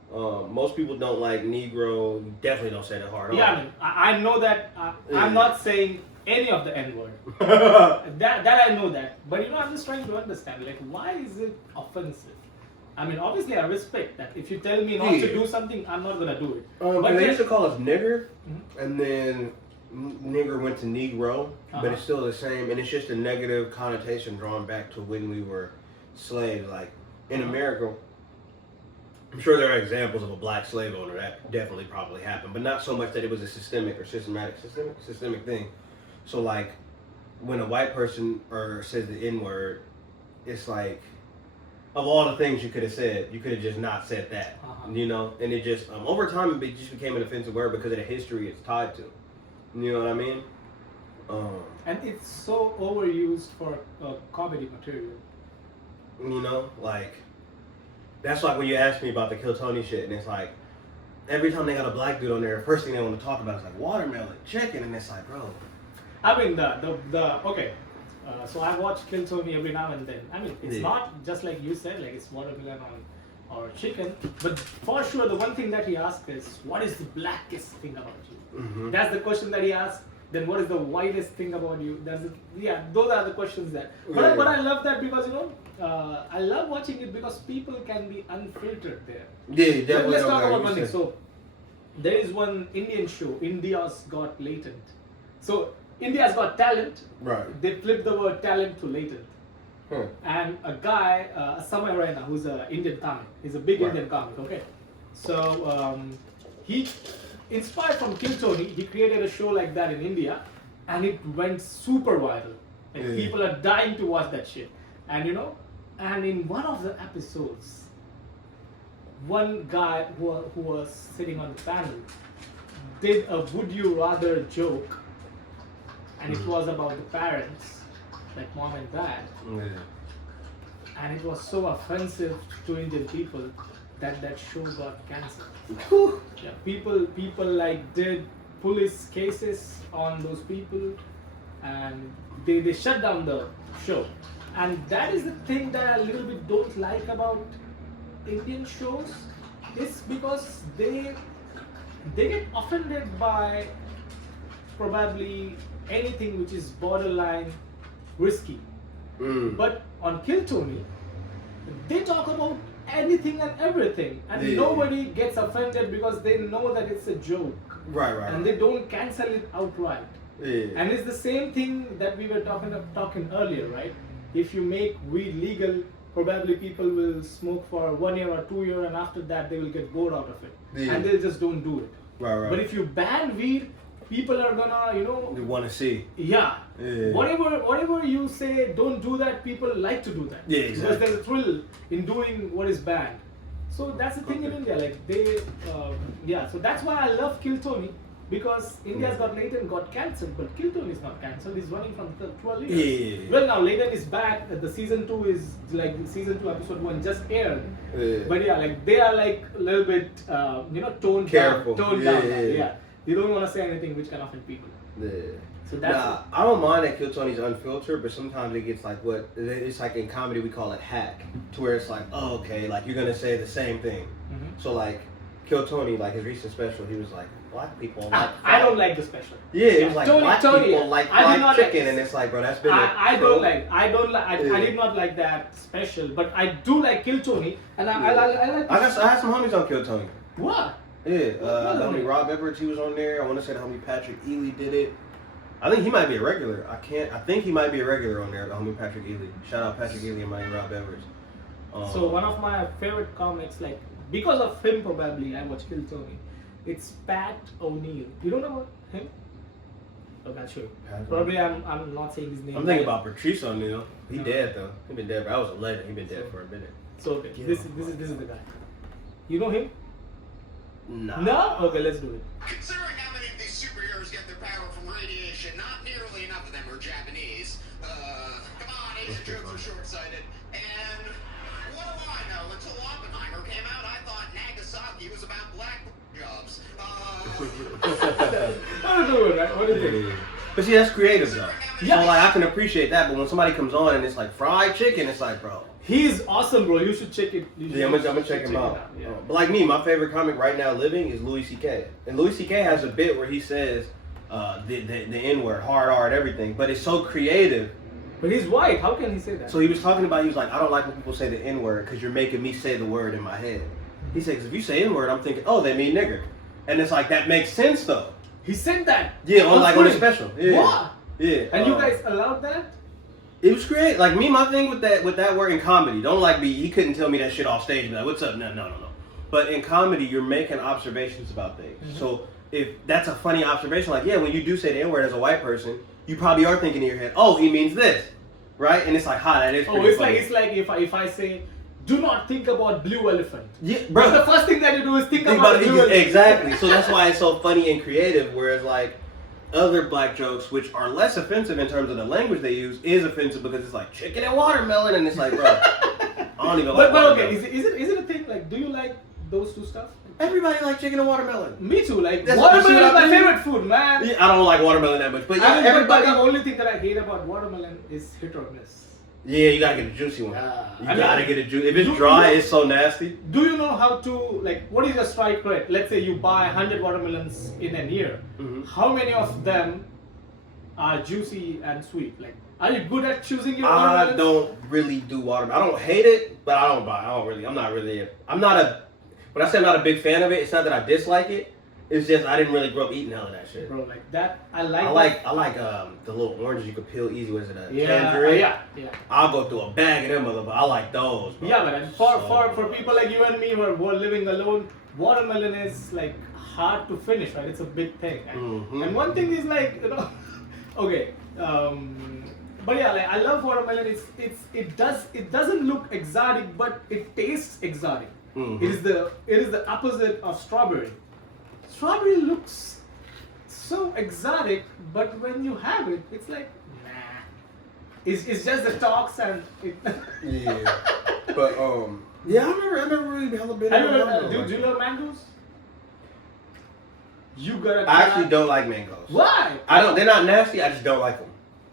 Most people don't like Negro. You definitely don't say that hard. Yeah, I mean, I know that. I'm not saying any of the N word. that I know that. But I'm just trying to understand. Like, why is it offensive? I mean, obviously, I respect that. If you tell me not to do something, I'm not gonna do it. But they used to call us nigger, and then nigger went to Negro, but it's still the same, and it's just a negative connotation drawn back to when we were slaves. Like in America. I'm sure there are examples of a black slave owner that definitely probably happened, but not so much that it was a systemic thing. So like when a white person says the N-word, it's like of all the things you could have said, you could have just not said that, And it just over time it just became an offensive word because of the history it's tied to. You know what I mean? And it's so overused for comedy material. Like. That's like when you ask me about the Kill Tony shit, and it's like every time they got a black dude on there, the first thing they want to talk about is like watermelon, chicken, and it's like, bro. I mean so I watch Kill Tony every now and then. I mean, it's not just like you said, like it's watermelon or chicken, but for sure the one thing that he asks is, what is the blackest thing about you? That's the question that he asks. Then what is the whitest thing about you? Those are the questions that. But I love that because I love watching it because people can be unfiltered there. Yeah, definitely. Let's talk about one thing. So there is one Indian show, India's Got Latent. So India's Got Talent. Right. They flipped the word talent to latent. And a guy, Samay Raina, who's an Indian comic. He's a big Indian comic. Okay. So he. Inspired from Kill Tony, he created a show like that in India, and it went super viral. Like people are dying to watch that shit. And and in one of the episodes, one guy who was sitting on the panel did a would you rather joke, and it was about the parents, like mom and dad. Yeah. And it was so offensive to Indian people that show got cancelled. Yeah, people like did police cases on those people, and they shut down the show. And that is the thing that I a little bit don't like about Indian shows, is because they get offended by probably anything which is borderline risky. But on Kill Tony, they talk about anything and everything, and nobody gets offended because they know that it's a joke. Right. And they don't cancel it outright. Yeah. And it's the same thing that we were talking earlier, right? If you make weed legal, probably people will smoke for 1 year or 2 years, and after that they will get bored out of it, and they just don't do it. Right. But if you ban weed, people are gonna, They want to see. yeah. Whatever you say, don't do that. People like to do that. Yeah, exactly. Because there's a thrill in doing what is banned. So that's the thing in India. Like they, So that's why I love Kill Tony, because India's Got Layton got cancelled, but Kill Tony is not cancelled. He's running from 12 years. Yeah. Well, now Layton is back. The season 2 is like season 2 episode 1 just aired. Yeah. But like they are like a little bit, toned Careful. down. Yeah. You don't want to say anything which can offend people. Yeah. So that's I don't mind that Kill Tony's unfiltered, but sometimes it gets like it's like in comedy we call it hack, to where it's like, oh, okay, like you're gonna say the same thing. Mm-hmm. So like Kill Tony, like his recent special, he was like, black people like I don't like the special. Yeah, it was like black people like I did fried not chicken, like, and it's like, bro, that's been I did not like that special, but I do like Kill Tony, and I like. I had some homies on Kill Tony. What? Yeah, the homie Rob Edwards, he was on there. I want to say the homie Patrick Ely did it. I think he might be a regular. I think he might be a regular on there, the homie Patrick Ely. Shout out Patrick Ely and my Rob Edwards. So one of my favorite comics, like because of him probably, I watch Kill Tony. It's Pat O'Neill. You don't know about him? Okay, I'll show you. Probably I'm not saying his name. I'm thinking about Patrice O'Neill. He dead though. He been dead. I was a legend. He been dead for a minute. So okay, this is the guy. You know him? Nah. No? Okay, let's do it. Considering how many of these superheroes get their power from radiation, not nearly enough of them are Japanese. Come on, Asian jokes are short-sighted. And what do I know? Until Oppenheimer came out, I thought Nagasaki was about black jobs. What do it, right? What is it? But see, that's creative though. Yeah. So like I can appreciate that, but when somebody comes on and it's like fried chicken, it's like, bro. He's awesome, bro. You should check it. I'm gonna check him out. Yeah. But like me, my favorite comic right now living is Louis C.K. And Louis C.K. has a bit where he says the N-word, hard R and everything, but it's so creative. But he's white. How can he say that? So he was talking about, he was like, I don't like when people say the N-word because you're making me say the word in my head. He said, 'cause if you say N-word, I'm thinking, oh, they mean nigger. And it's like, that makes sense though. He said that. Yeah, on a special. Yeah. What? Yeah. And you guys allowed that? It was great. Like me, my thing with that word in comedy, don't like me. He couldn't tell me that shit off stage. And be like, what's up? No. But in comedy, you're making observations about things. Mm-hmm. So if that's a funny observation, like when you do say the N-word as a white person, you probably are thinking in your head, oh, he means this, right? And it's like, that is. Oh, it's funny. Like if I say, do not think about blue elephant. Yeah, bro. The first thing that you do is think about blue elephant. Exactly. So that's why it's so funny and creative. Whereas like other black jokes, which are less offensive in terms of the language they use, is offensive because it's like chicken and watermelon, and it's like, bro, I don't even like. But okay, is it a thing? Like, do you like those two stuff? Everybody like chicken and watermelon. Me too. Like That's watermelon is my favorite food, man. Yeah, I don't like watermelon that much, but yeah, everybody. The only thing that I hate about watermelon is hit or miss. Yeah, you gotta get a juicy one. You gotta get a juicy. If it's dry, it's so nasty. Do you know how to, like, what is your strike rate? Let's say you buy 100 watermelons in a year. Mm-hmm. How many of them are juicy and sweet? Like, are you good at choosing your watermelons? I don't really do watermelon. I don't hate it, but I don't buy. I'm not when I say I'm not a big fan of it, it's not that I dislike it. It's just I didn't really grow up eating hell of that shit. Bro, like that, I like the little oranges you could peel easy. Was it a tangerine? Yeah. I'll go through a bag of them motherfuckers. I like those, bro. Yeah, but for people like you and me who are living alone, watermelon is like hard to finish, right? It's a big thing. And one thing is like, okay, but yeah, like I love watermelon. It doesn't look exotic, but it tastes exotic. Mhm. It is the opposite of strawberry. Strawberry looks so exotic, but when you have it, it's like nah. It's just the talks and it. Yeah. But yeah, I never really hella been. Do you love mangoes? You gotta. I actually don't like mangoes. Why? I don't. They're not nasty. I just don't like them.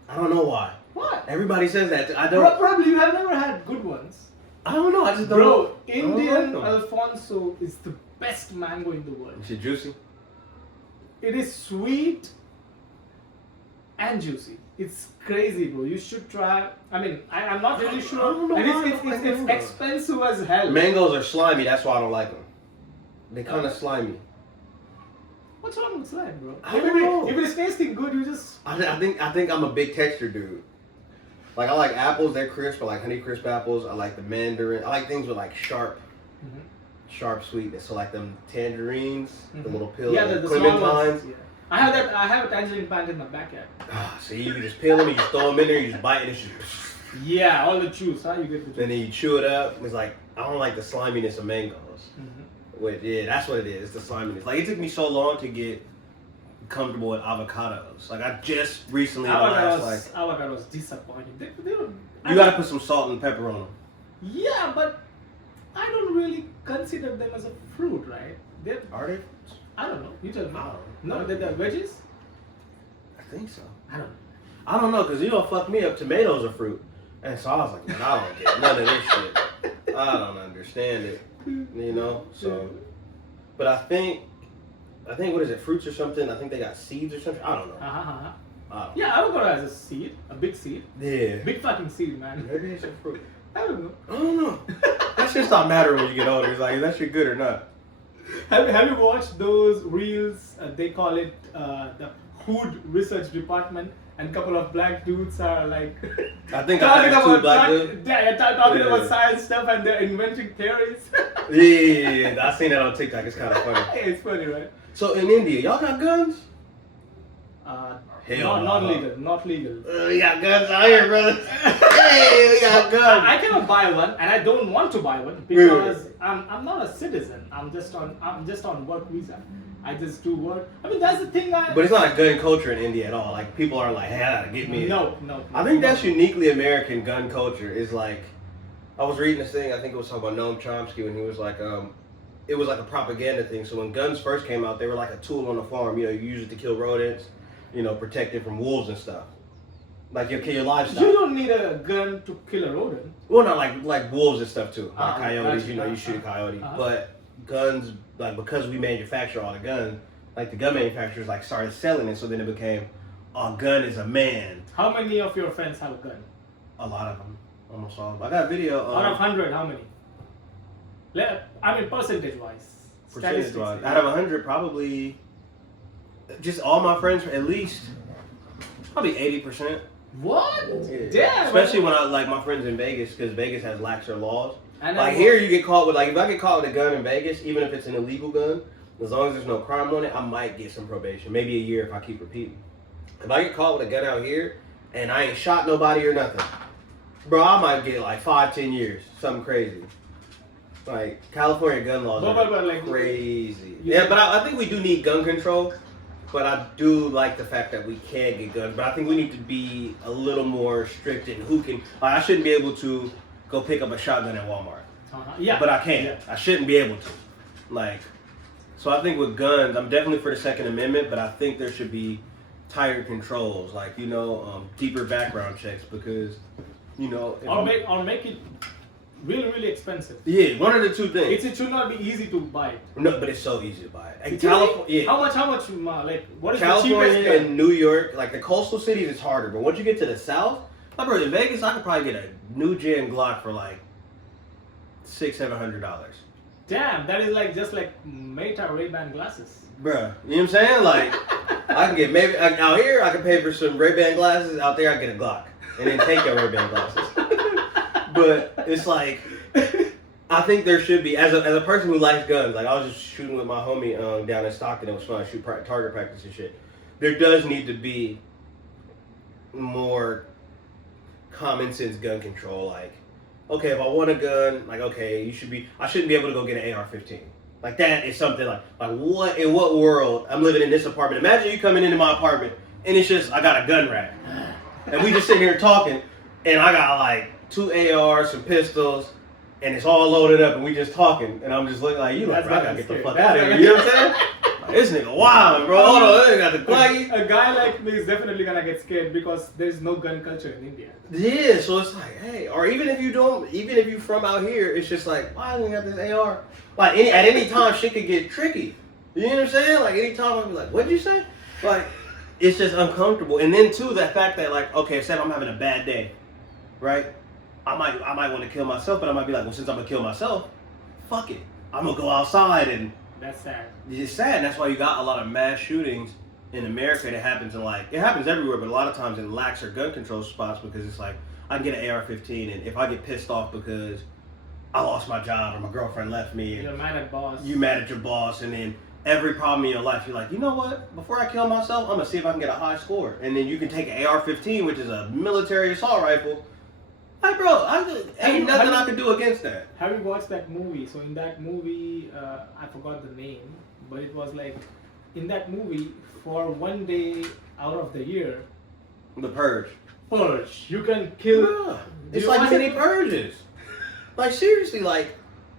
I don't know why. What? Everybody says that. I don't. Probably you have never had good ones. I don't know. I just don't. Bro, I don't Indian like 'em. Alfonso is the best mango in the world. Is it juicy? It is sweet and juicy. It's crazy, bro. You should try. I mean, I'm not really I sure. don't know And why I it's don't like mangoes. expensive as hell. Mangoes are slimy. That's why I don't like them. They kind of slimy. What's wrong with slime, bro? I don't know. If it's tasting good, you just. I think I'm a big texture dude. Like I like apples. They're crisp. I like Honey Crisp apples. I like the mandarin. I like things with like sharp sweetness. So like them tangerines, the little pills, Yeah, the small clementines. ones. Yeah. I have that. I have a tangerine plant in my backyard. See, you can just peel them and you just throw them in there. You just bite it. It's just. Yeah, all the juice. How you get the juice? And then you chew it up. It's like I don't like the sliminess of mangoes. Which yeah, that's what it is. It's the sliminess. Like it took me so long to get comfortable with avocados. Like I just recently Avocados disappointing. They don't, you gotta put some salt and pepper on them. Yeah, but I don't really consider them as a fruit, right? Are they? I don't know. You tell me. I don't No, know. they're veggies. I think so. I don't know. I don't know, because you don't fuck me up. Tomatoes are fruit. And so I was like, man, I don't get none of this shit. I don't understand it. You know? So, but I think, what is it, fruits or something? I think they got seeds or something. I don't know. Yeah, avocado has a seed, a big seed. Yeah. Big fucking seed, man. Maybe it's a fruit. I don't know. I don't know. That shit stop mattering when you get older. It's like, is that shit good or not? Have you watched those reels? They call it the Hood Research Department, and a couple of black dudes are like I think talking I heard two black dudes. talking about science stuff, and they're inventing theories. Yeah, I seen that on TikTok. It's kind of funny. It's funny, right? So in India, y'all got guns? Hell Not no. legal, not legal. We got guns out here, brother. Hey, we got guns. I cannot buy one, and I don't want to buy one because I'm not a citizen. I'm just on work visa. I just do work. I mean, that's the thing. But it's not a gun culture in India at all. Like people are like, hey, I gotta get me. No. I think that's uniquely American gun culture. Is like, I was reading this thing. I think it was talking about Noam Chomsky when he was like, it was like a propaganda thing. So when guns first came out, they were like a tool on the farm. You know, you use it to kill rodents. You know, protect it from wolves and stuff. Like you kill your livestock. You don't need a gun to kill a rodent. Well, not like wolves and stuff too. Like coyotes, gotcha. you know, you shoot a coyote. But guns, like because we manufacture all the guns, like the gun manufacturers like started selling it, so then it became, a gun is a man. How many of your friends have a gun? A lot of them, almost all of them. I got a video. Out of 100, how many? I mean, percentage-wise. Percentage-wise, out of 100, probably, just all my friends, at least, probably 80%. What? Yeah. Damn. Especially when I like my friends in Vegas, because Vegas has laxer laws. And Like here, you get caught with if I get caught with a gun in Vegas, even if it's an illegal gun, as long as there's no crime on it, I might get some probation, maybe a year if I keep repeating. If I get caught with a gun out here and I ain't shot nobody or nothing, bro, I might get like 5-10 years, something crazy. Like California gun laws are like, crazy. Yeah, but I think we do need gun control. But I do like the fact that we can get guns. But I think we need to be a little more strict in who can. Like I shouldn't be able to go pick up a shotgun at Walmart. Yeah. But I can. Yeah. I shouldn't be able to. Like, so I think with guns, I'm definitely for the Second Amendment, but I think there should be tighter controls, like deeper background checks, because Or make it really, really expensive. Yeah, one of the two things. It should not be easy to buy it. No, but it's so easy to buy it. And Yeah. How much? Like, what is California the cheapest? and New York, like the coastal cities, it's harder. But once you get to the south, my brother in Vegas, I could probably get a new gen Glock for like $600-700. Damn, that is like just like Meta Ray-Ban glasses. Bruh, you know what I'm saying? Like, I can get maybe out here, I can pay for some Ray-Ban glasses. Out there, I get a Glock and then take your Ray-Ban glasses. But it's like, I think there should be, as a person who likes guns, like I was just shooting with my homie down in Stockton. It was fun. I shoot target practice and shit. There does need to be more common sense gun control. Like, okay, if I want a gun, like, okay, I shouldn't be able to go get an AR-15. Like, that is something like what, in what world, I'm living in this apartment. Imagine you coming into my apartment, and it's just, I got a gun rack. And we just sitting here talking, and I got like 2 ARs, some pistols, and it's all loaded up, and we just talking, and I'm just looking like, you like, bro, I gotta get the fuck out of here, you know what I'm saying? Like, this nigga wild, bro, hold on, I got the glaggy. A guy like me is definitely gonna get scared because there's no gun culture in India. Yeah, so it's like, hey, or even if you from out here, it's just like, why do you got this AR? Like, at any time, shit could get tricky. You know what I'm saying? Like, any time I'll be like, what'd you say? Like, it's just uncomfortable. And then, too, that fact that, like, okay, say I'm having a bad day, right? I might want to kill myself, but I might be like, well, since I'm going to kill myself, fuck it. I'm going to go outside and... That's sad. It's sad. That's why you got a lot of mass shootings in America that happens in, like, it happens everywhere, but a lot of times in lax or gun control spots because it's like, I can get an AR-15, and if I get pissed off because I lost my job or my girlfriend left me... You're mad at boss. You mad at your boss, and then every problem in your life, you're like, you know what? Before I kill myself, I'm gonna see if I can get a high score. And then you can take an AR-15, which is a military assault rifle. Like, bro, ain't nothing I can do against that. Have you watched that movie? So in that movie, I forgot the name, but it was like, in that movie, for one day out of the year, The Purge. You can kill. Yeah. It's like mini purges. Like, seriously, like.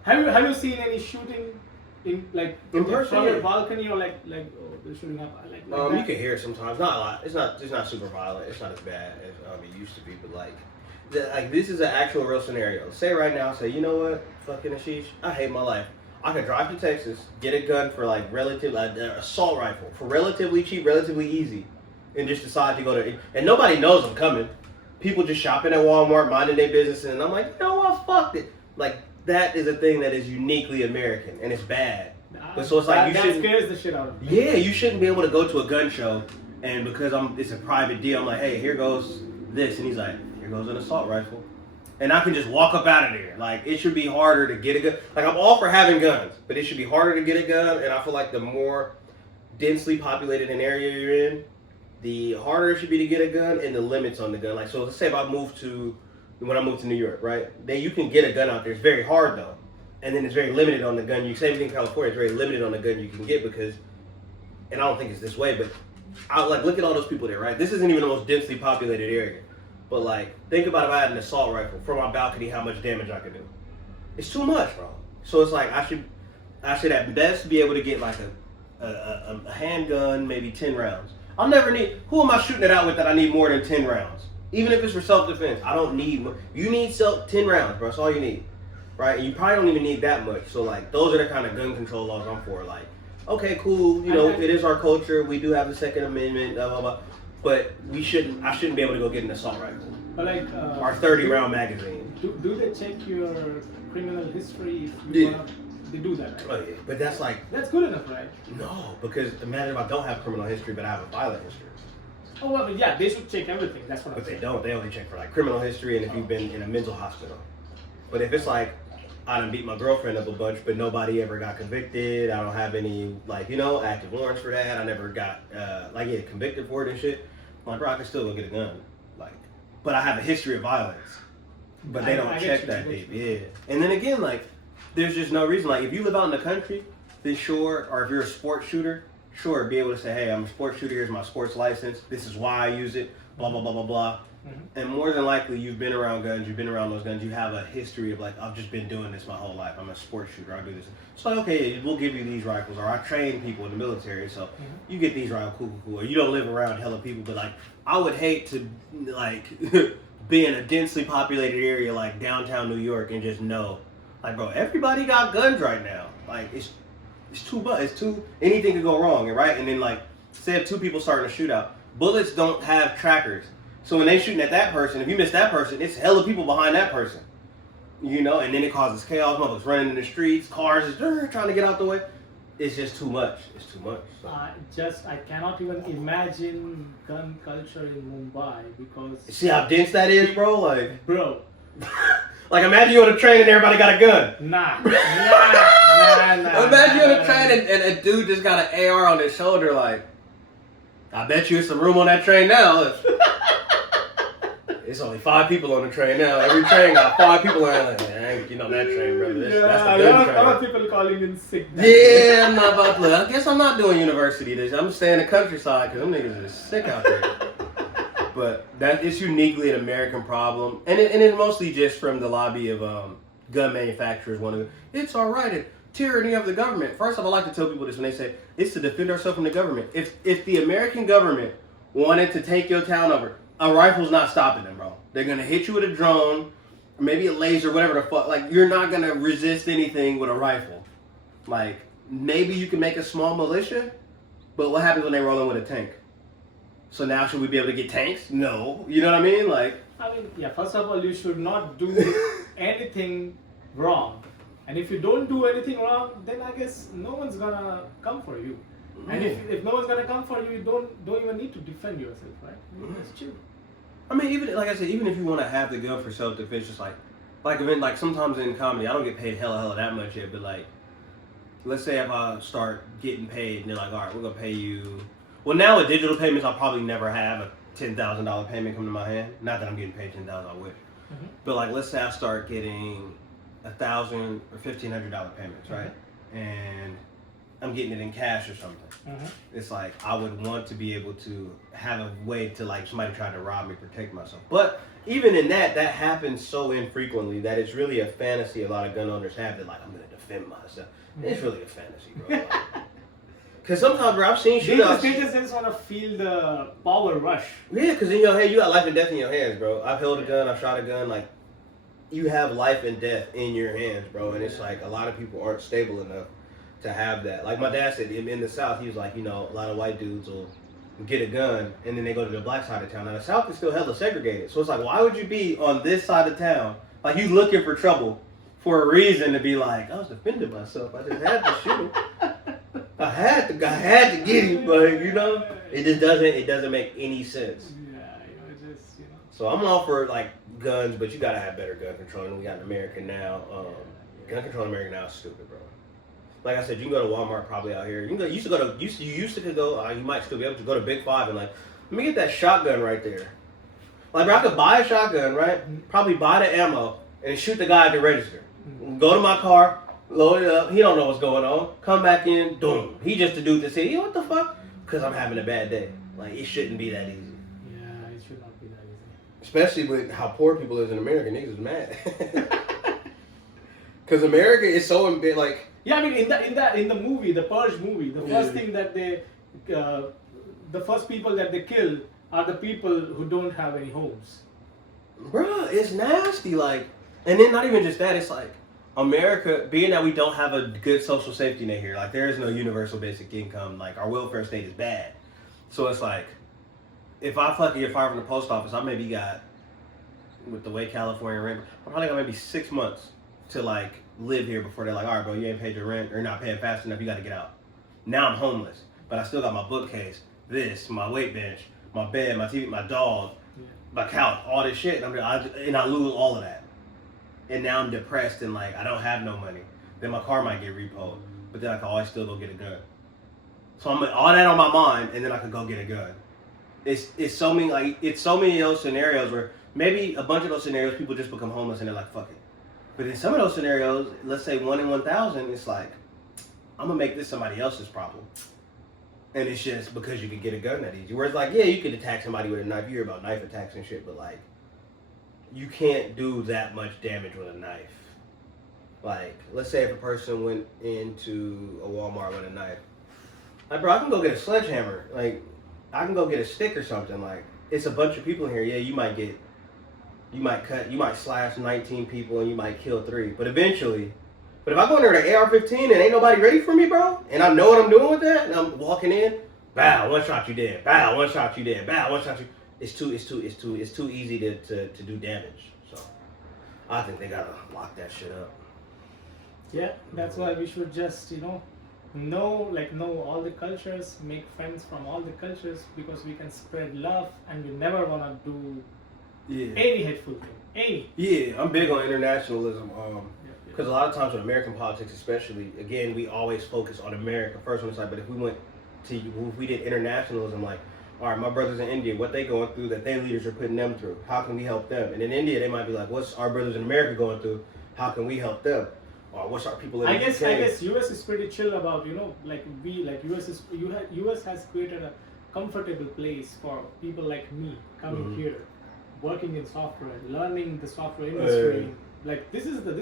Have you seen any shooting in person? from a balcony or like they're shooting up like You can hear it sometimes. Not a lot. It's not super violent. It's not as bad as it used to be. But like this is an actual real scenario. Say right now, you know what, fucking Ashish, I hate my life. I could drive to Texas, get a gun for like an assault rifle for relatively cheap, relatively easy, and just decide to go to. And nobody knows I'm coming. People just shopping at Walmart, minding their business, and I'm like, you know what, fuck it. Like, that is a thing that is uniquely American, and it's bad. But so it's like, that scares the shit out of me. Yeah, you shouldn't be able to go to a gun show, and because it's a private deal, I'm like, hey, here goes this, and he's like, here goes an assault rifle, and I can just walk up out of there. Like, it should be harder to get a gun. Like, I'm all for having guns, but it should be harder to get a gun, and I feel like the more densely populated an area you're in, the harder it should be to get a gun, and the limits on the gun. Like, so let's say if when I moved to New York, right? Then you can get a gun out there. It's very hard though, and then it's very limited on the gun. Same thing in California. It's very limited on the gun you can get because, and I don't think it's this way, but look at all those people there, right? This isn't even the most densely populated area, but like, think about if I had an assault rifle from my balcony, how much damage I could do. It's too much, bro. So it's like I should at best be able to get like a handgun, maybe 10 rounds. I'll never need. Who am I shooting it out with that I need more than 10 rounds? Even if it's for self-defense, I don't need more. You need 10 rounds, bro. That's all you need, right? And you probably don't even need that much. So, like, those are the kind of gun control laws I'm for. Like, okay, cool. You know, it is our culture. We do have the Second Amendment, blah, blah, blah. But I shouldn't be able to go get an assault rifle. Like, our 30-round magazine. Do they check your criminal history if you want to? They do that, right? Oh, yeah. But that's like... That's good enough, right? No, because imagine if I don't have criminal history, but I have a violent history. Oh, well, but yeah, they should check everything. That's what I'm saying. But they don't. They only check for like criminal history and if you've been in a mental hospital. But if it's like, I done beat my girlfriend up a bunch, but nobody ever got convicted. I don't have any, like, active warrants for that. I never got, convicted for it and shit. I'm like, bro, I can still go get a gun. Like, but I have a history of violence. But they don't check that deep. Yeah. And then again, like, there's just no reason. Like, if you live out in the country, then sure, or if you're a sports shooter, sure, be able to say, hey, I'm a sports shooter, here's my sports license, this is why I use it, blah, blah, blah, blah, blah. Mm-hmm. And more than likely, you've been around guns, you've been around those guns, you have a history of like, I've just been doing this my whole life, I'm a sports shooter, I do this. So like, okay, we'll give you these rifles, or I train people in the military, so you get these rifles, cool. Or you don't live around hella people, but like, I would hate to like, be in a densely populated area like downtown New York and just know, like, bro, everybody got guns right now. Like, it's too much. Anything could go wrong, right? And then, like, say if two people starting a shootout, bullets don't have trackers. So when they shooting at that person, if you miss that person, it's hella people behind that person. And then it causes chaos. Motherfuckers running in the streets, cars is trying to get out the way. It's just too much. It's too much. So. I cannot even imagine gun culture in Mumbai because... See how dense that is, bro? Like, bro. Like, imagine you on a train and everybody got a gun. Nah. Imagine you on a train and a dude just got an AR on his shoulder. Like, I bet you there's some room on that train now. It's only 5 people on the train now. Every train got 5 people on it. Like, man, I ain't getting on that train, brother. That's the gun train. A lot of people calling in sick. Yeah, I'm not about to. I guess I'm not doing university this. I'm staying in the countryside because them niggas is sick out there. But that it's uniquely an American problem, and it's mostly just from the lobby of gun manufacturers. It's all right. It's tyranny of the government. First off, I like to tell people this when they say it's to defend ourselves from the government. If the American government wanted to take your town over, a rifle's not stopping them, bro. They're gonna hit you with a drone, or maybe a laser, whatever the fuck. Like, you're not gonna resist anything with a rifle. Like, maybe you can make a small militia, but what happens when they roll in with a tank? So now should we be able to get tanks? No. You know what I mean? Like, yeah, first of all, you should not do anything wrong. And if you don't do anything wrong, then I guess no one's gonna come for you. And if no one's gonna come for you, you don't even need to defend yourself, right? That's true. I mean, even like I said, even if you want to have the gun for self-defense, just like sometimes in comedy, I don't get paid hella that much yet, but like, let's say if I start getting paid and they're like, all right, we're gonna pay you. Well, now with digital payments, I'll probably never have a $10,000 payment come to my hand. Not that I'm getting paid $10,000, I wish. Mm-hmm. But like, let's say I start getting $1,000 or $1,500 payments, right? And I'm getting it in cash or something. Mm-hmm. It's like I would want to be able to have a way to, like, somebody trying to rob me, protect myself. But even in that happens so infrequently that it's really a fantasy a lot of gun owners have that, like, I'm gonna defend myself. Mm-hmm. It's really a fantasy, bro. Cause sometimes, bro, I've seen shootouts. They just want to feel the power rush. Yeah, cause in your head, you got life and death in your hands, bro. I've held a gun, I've shot a gun, like, you have life and death in your hands, bro. And it's like a lot of people aren't stable enough to have that. Like my dad said, in the South, he was like, you know, a lot of white dudes will get a gun and then they go to the black side of town. Now the South is still hella segregated. So it's like, why would you be on this side of town? Like, you looking for trouble for a reason to be like, I was defending myself. I just had to shoot him. I had to get him, but you know, it doesn't make any sense. Yeah, just. So I'm all for like guns, but you gotta have better gun control. And we got in America now. Gun control in America now is stupid, bro. Like I said, you can go to Walmart probably out here. You used to go. You might still be able to go to Big Five and like, let me get that shotgun right there. Like, bro, I could buy a shotgun, right? Probably buy the ammo and shoot the guy at the register. Go to my car. Load it up. He don't know what's going on. Come back in. Boom. He just the dude that say, what the fuck? Because I'm having a bad day. Like, it shouldn't be that easy. Yeah, it should not be that easy. Especially with how poor people is in America. Niggas is mad. Because America is so like. Yeah, I mean, in the movie, the Purge movie, the first thing that the first people that they kill are the people who don't have any homes. Bruh, it's nasty. Like, and then not even just that. It's like, America, being that we don't have a good social safety net here, like there is no universal basic income, like our welfare state is bad. So it's like, if I fucking get fired from the post office, I maybe got, with the way California rent, I probably got maybe 6 months to like live here before they're like, all right, bro, you ain't paid your rent or not paying fast enough, you got to get out. Now I'm homeless, but I still got my bookcase, my weight bench, my bed, my TV, my dog, my couch, all this shit, and I lose all of that. And now I'm depressed and like I don't have no money. Then my car might get repoed, but then I can always still go get a gun. So I'm all that on my mind, and then I can go get a gun. It's so many of those scenarios where maybe a bunch of those scenarios people just become homeless and they're like, fuck it. But in some of those scenarios, let's say 1 in 1,000, it's like, I'm gonna make this somebody else's problem. And it's just because you can get a gun that easy. Whereas like, yeah, you could attack somebody with a knife. You hear about knife attacks and shit, but like, you can't do that much damage with a knife. Like, let's say if a person went into a Walmart with a knife. Like, bro, I can go get a sledgehammer. Like, I can go get a stick or something. Like, it's a bunch of people in here. Yeah, you might slash 19 people and you might kill 3. But eventually, if I go in there with an AR-15 and ain't nobody ready for me, bro, and I know what I'm doing with that, and I'm walking in, bow, one shot you dead. Bow, one shot you dead. Bow, one shot you. It's too easy to do damage. So I think they gotta lock that shit up. Yeah, that's why we should just know all the cultures, make friends from all the cultures, because we can spread love, and we never wanna do any hateful thing. Yeah, I'm big on internationalism. Because a lot of times with American politics, especially, again, we always focus on America first on the side. But if we did internationalism, like, all right, my brothers in India, what they going through that their leaders are putting them through? How can we help them? And in India, they might be like, what's our brothers in America going through? How can we help them? Or what's our people in I the guess UK? US is pretty chill about, US has created a comfortable place for people like me coming here, working in software, learning the software industry. Like this is the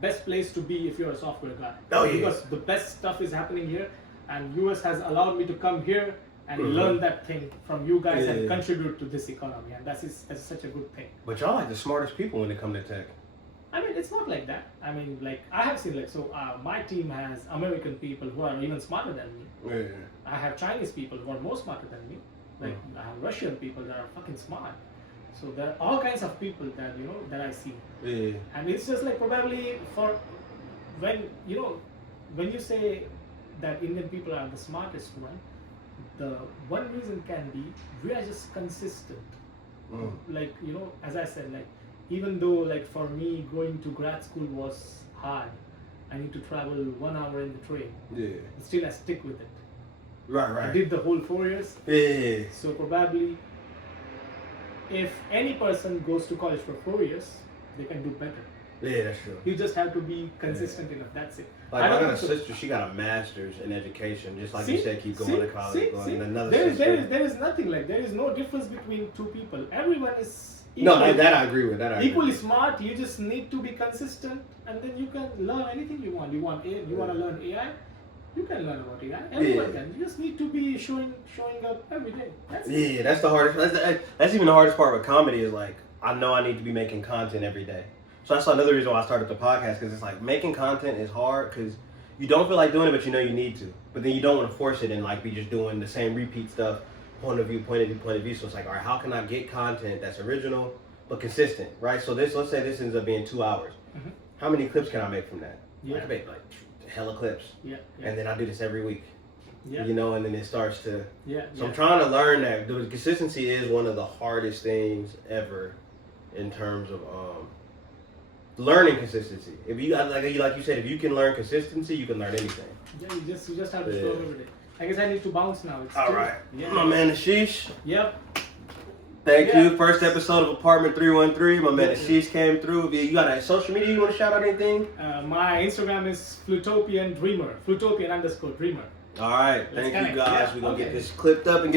best place to be if you're a software guy. Oh, yeah. Because the best stuff is happening here, and US has allowed me to come here and learn that thing from you guys and contribute to this economy, and that's such a good thing. But y'all like the smartest people when it comes to tech. I mean, it's not like that. I mean, like I have seen my team has American people who are even smarter than me. Yeah. I have Chinese people who are more smarter than me. Like I have Russian people that are fucking smart. So there are all kinds of people that that I see. Yeah. And it's just like probably for when you say that Indian people are the smartest one, the one reason can be we are just consistent. Like as I said, like even though like for me going to grad school was hard, I need to travel 1 hour in the train. Yeah. Still I stick with it. Right. I did the whole 4 years. Yeah. So probably if any person goes to college for 4 years, they can do better. Yeah, that's true. You just have to be consistent enough. That's it. Like I got a sister, she got a master's in education, just like you said, keep going to college. And another there is nothing like there is no difference between two people. Everyone is no, that I agree with. Equally smart. You just need to be consistent, and then you can learn anything you want. You want to learn AI, you can learn about AI. Everyone can. You just need to be showing up every day. That's it. That's the hardest. That's even the hardest part with comedy is like I know I need to be making content every day. So that's another reason why I started the podcast, because it's like making content is hard because you don't feel like doing it, but you know you need to. But then you don't want to force it and like be just doing the same repeat stuff, point of view. So it's like, all right, how can I get content that's original but consistent, right? So let's say this ends up being 2 hours. How many clips can I make from that? Yeah. I can make like hella clips. Yeah. And then I do this every week. Yeah. And then it starts to. Yeah. So I'm trying to learn that. The consistency is one of the hardest things ever in terms of learning consistency. If you like you said, if you can learn consistency, you can learn anything. Yeah, you just have to show up every day. I guess I need to bounce now. All right. Yeah. My man Ashish. Yep. Thank you. First episode of Apartment 313. My man Ashish came through. You got a social media you want to shout out anything? My Instagram is Flutopian_Dreamer. All right. Thank you guys. We're going to get this clipped up and get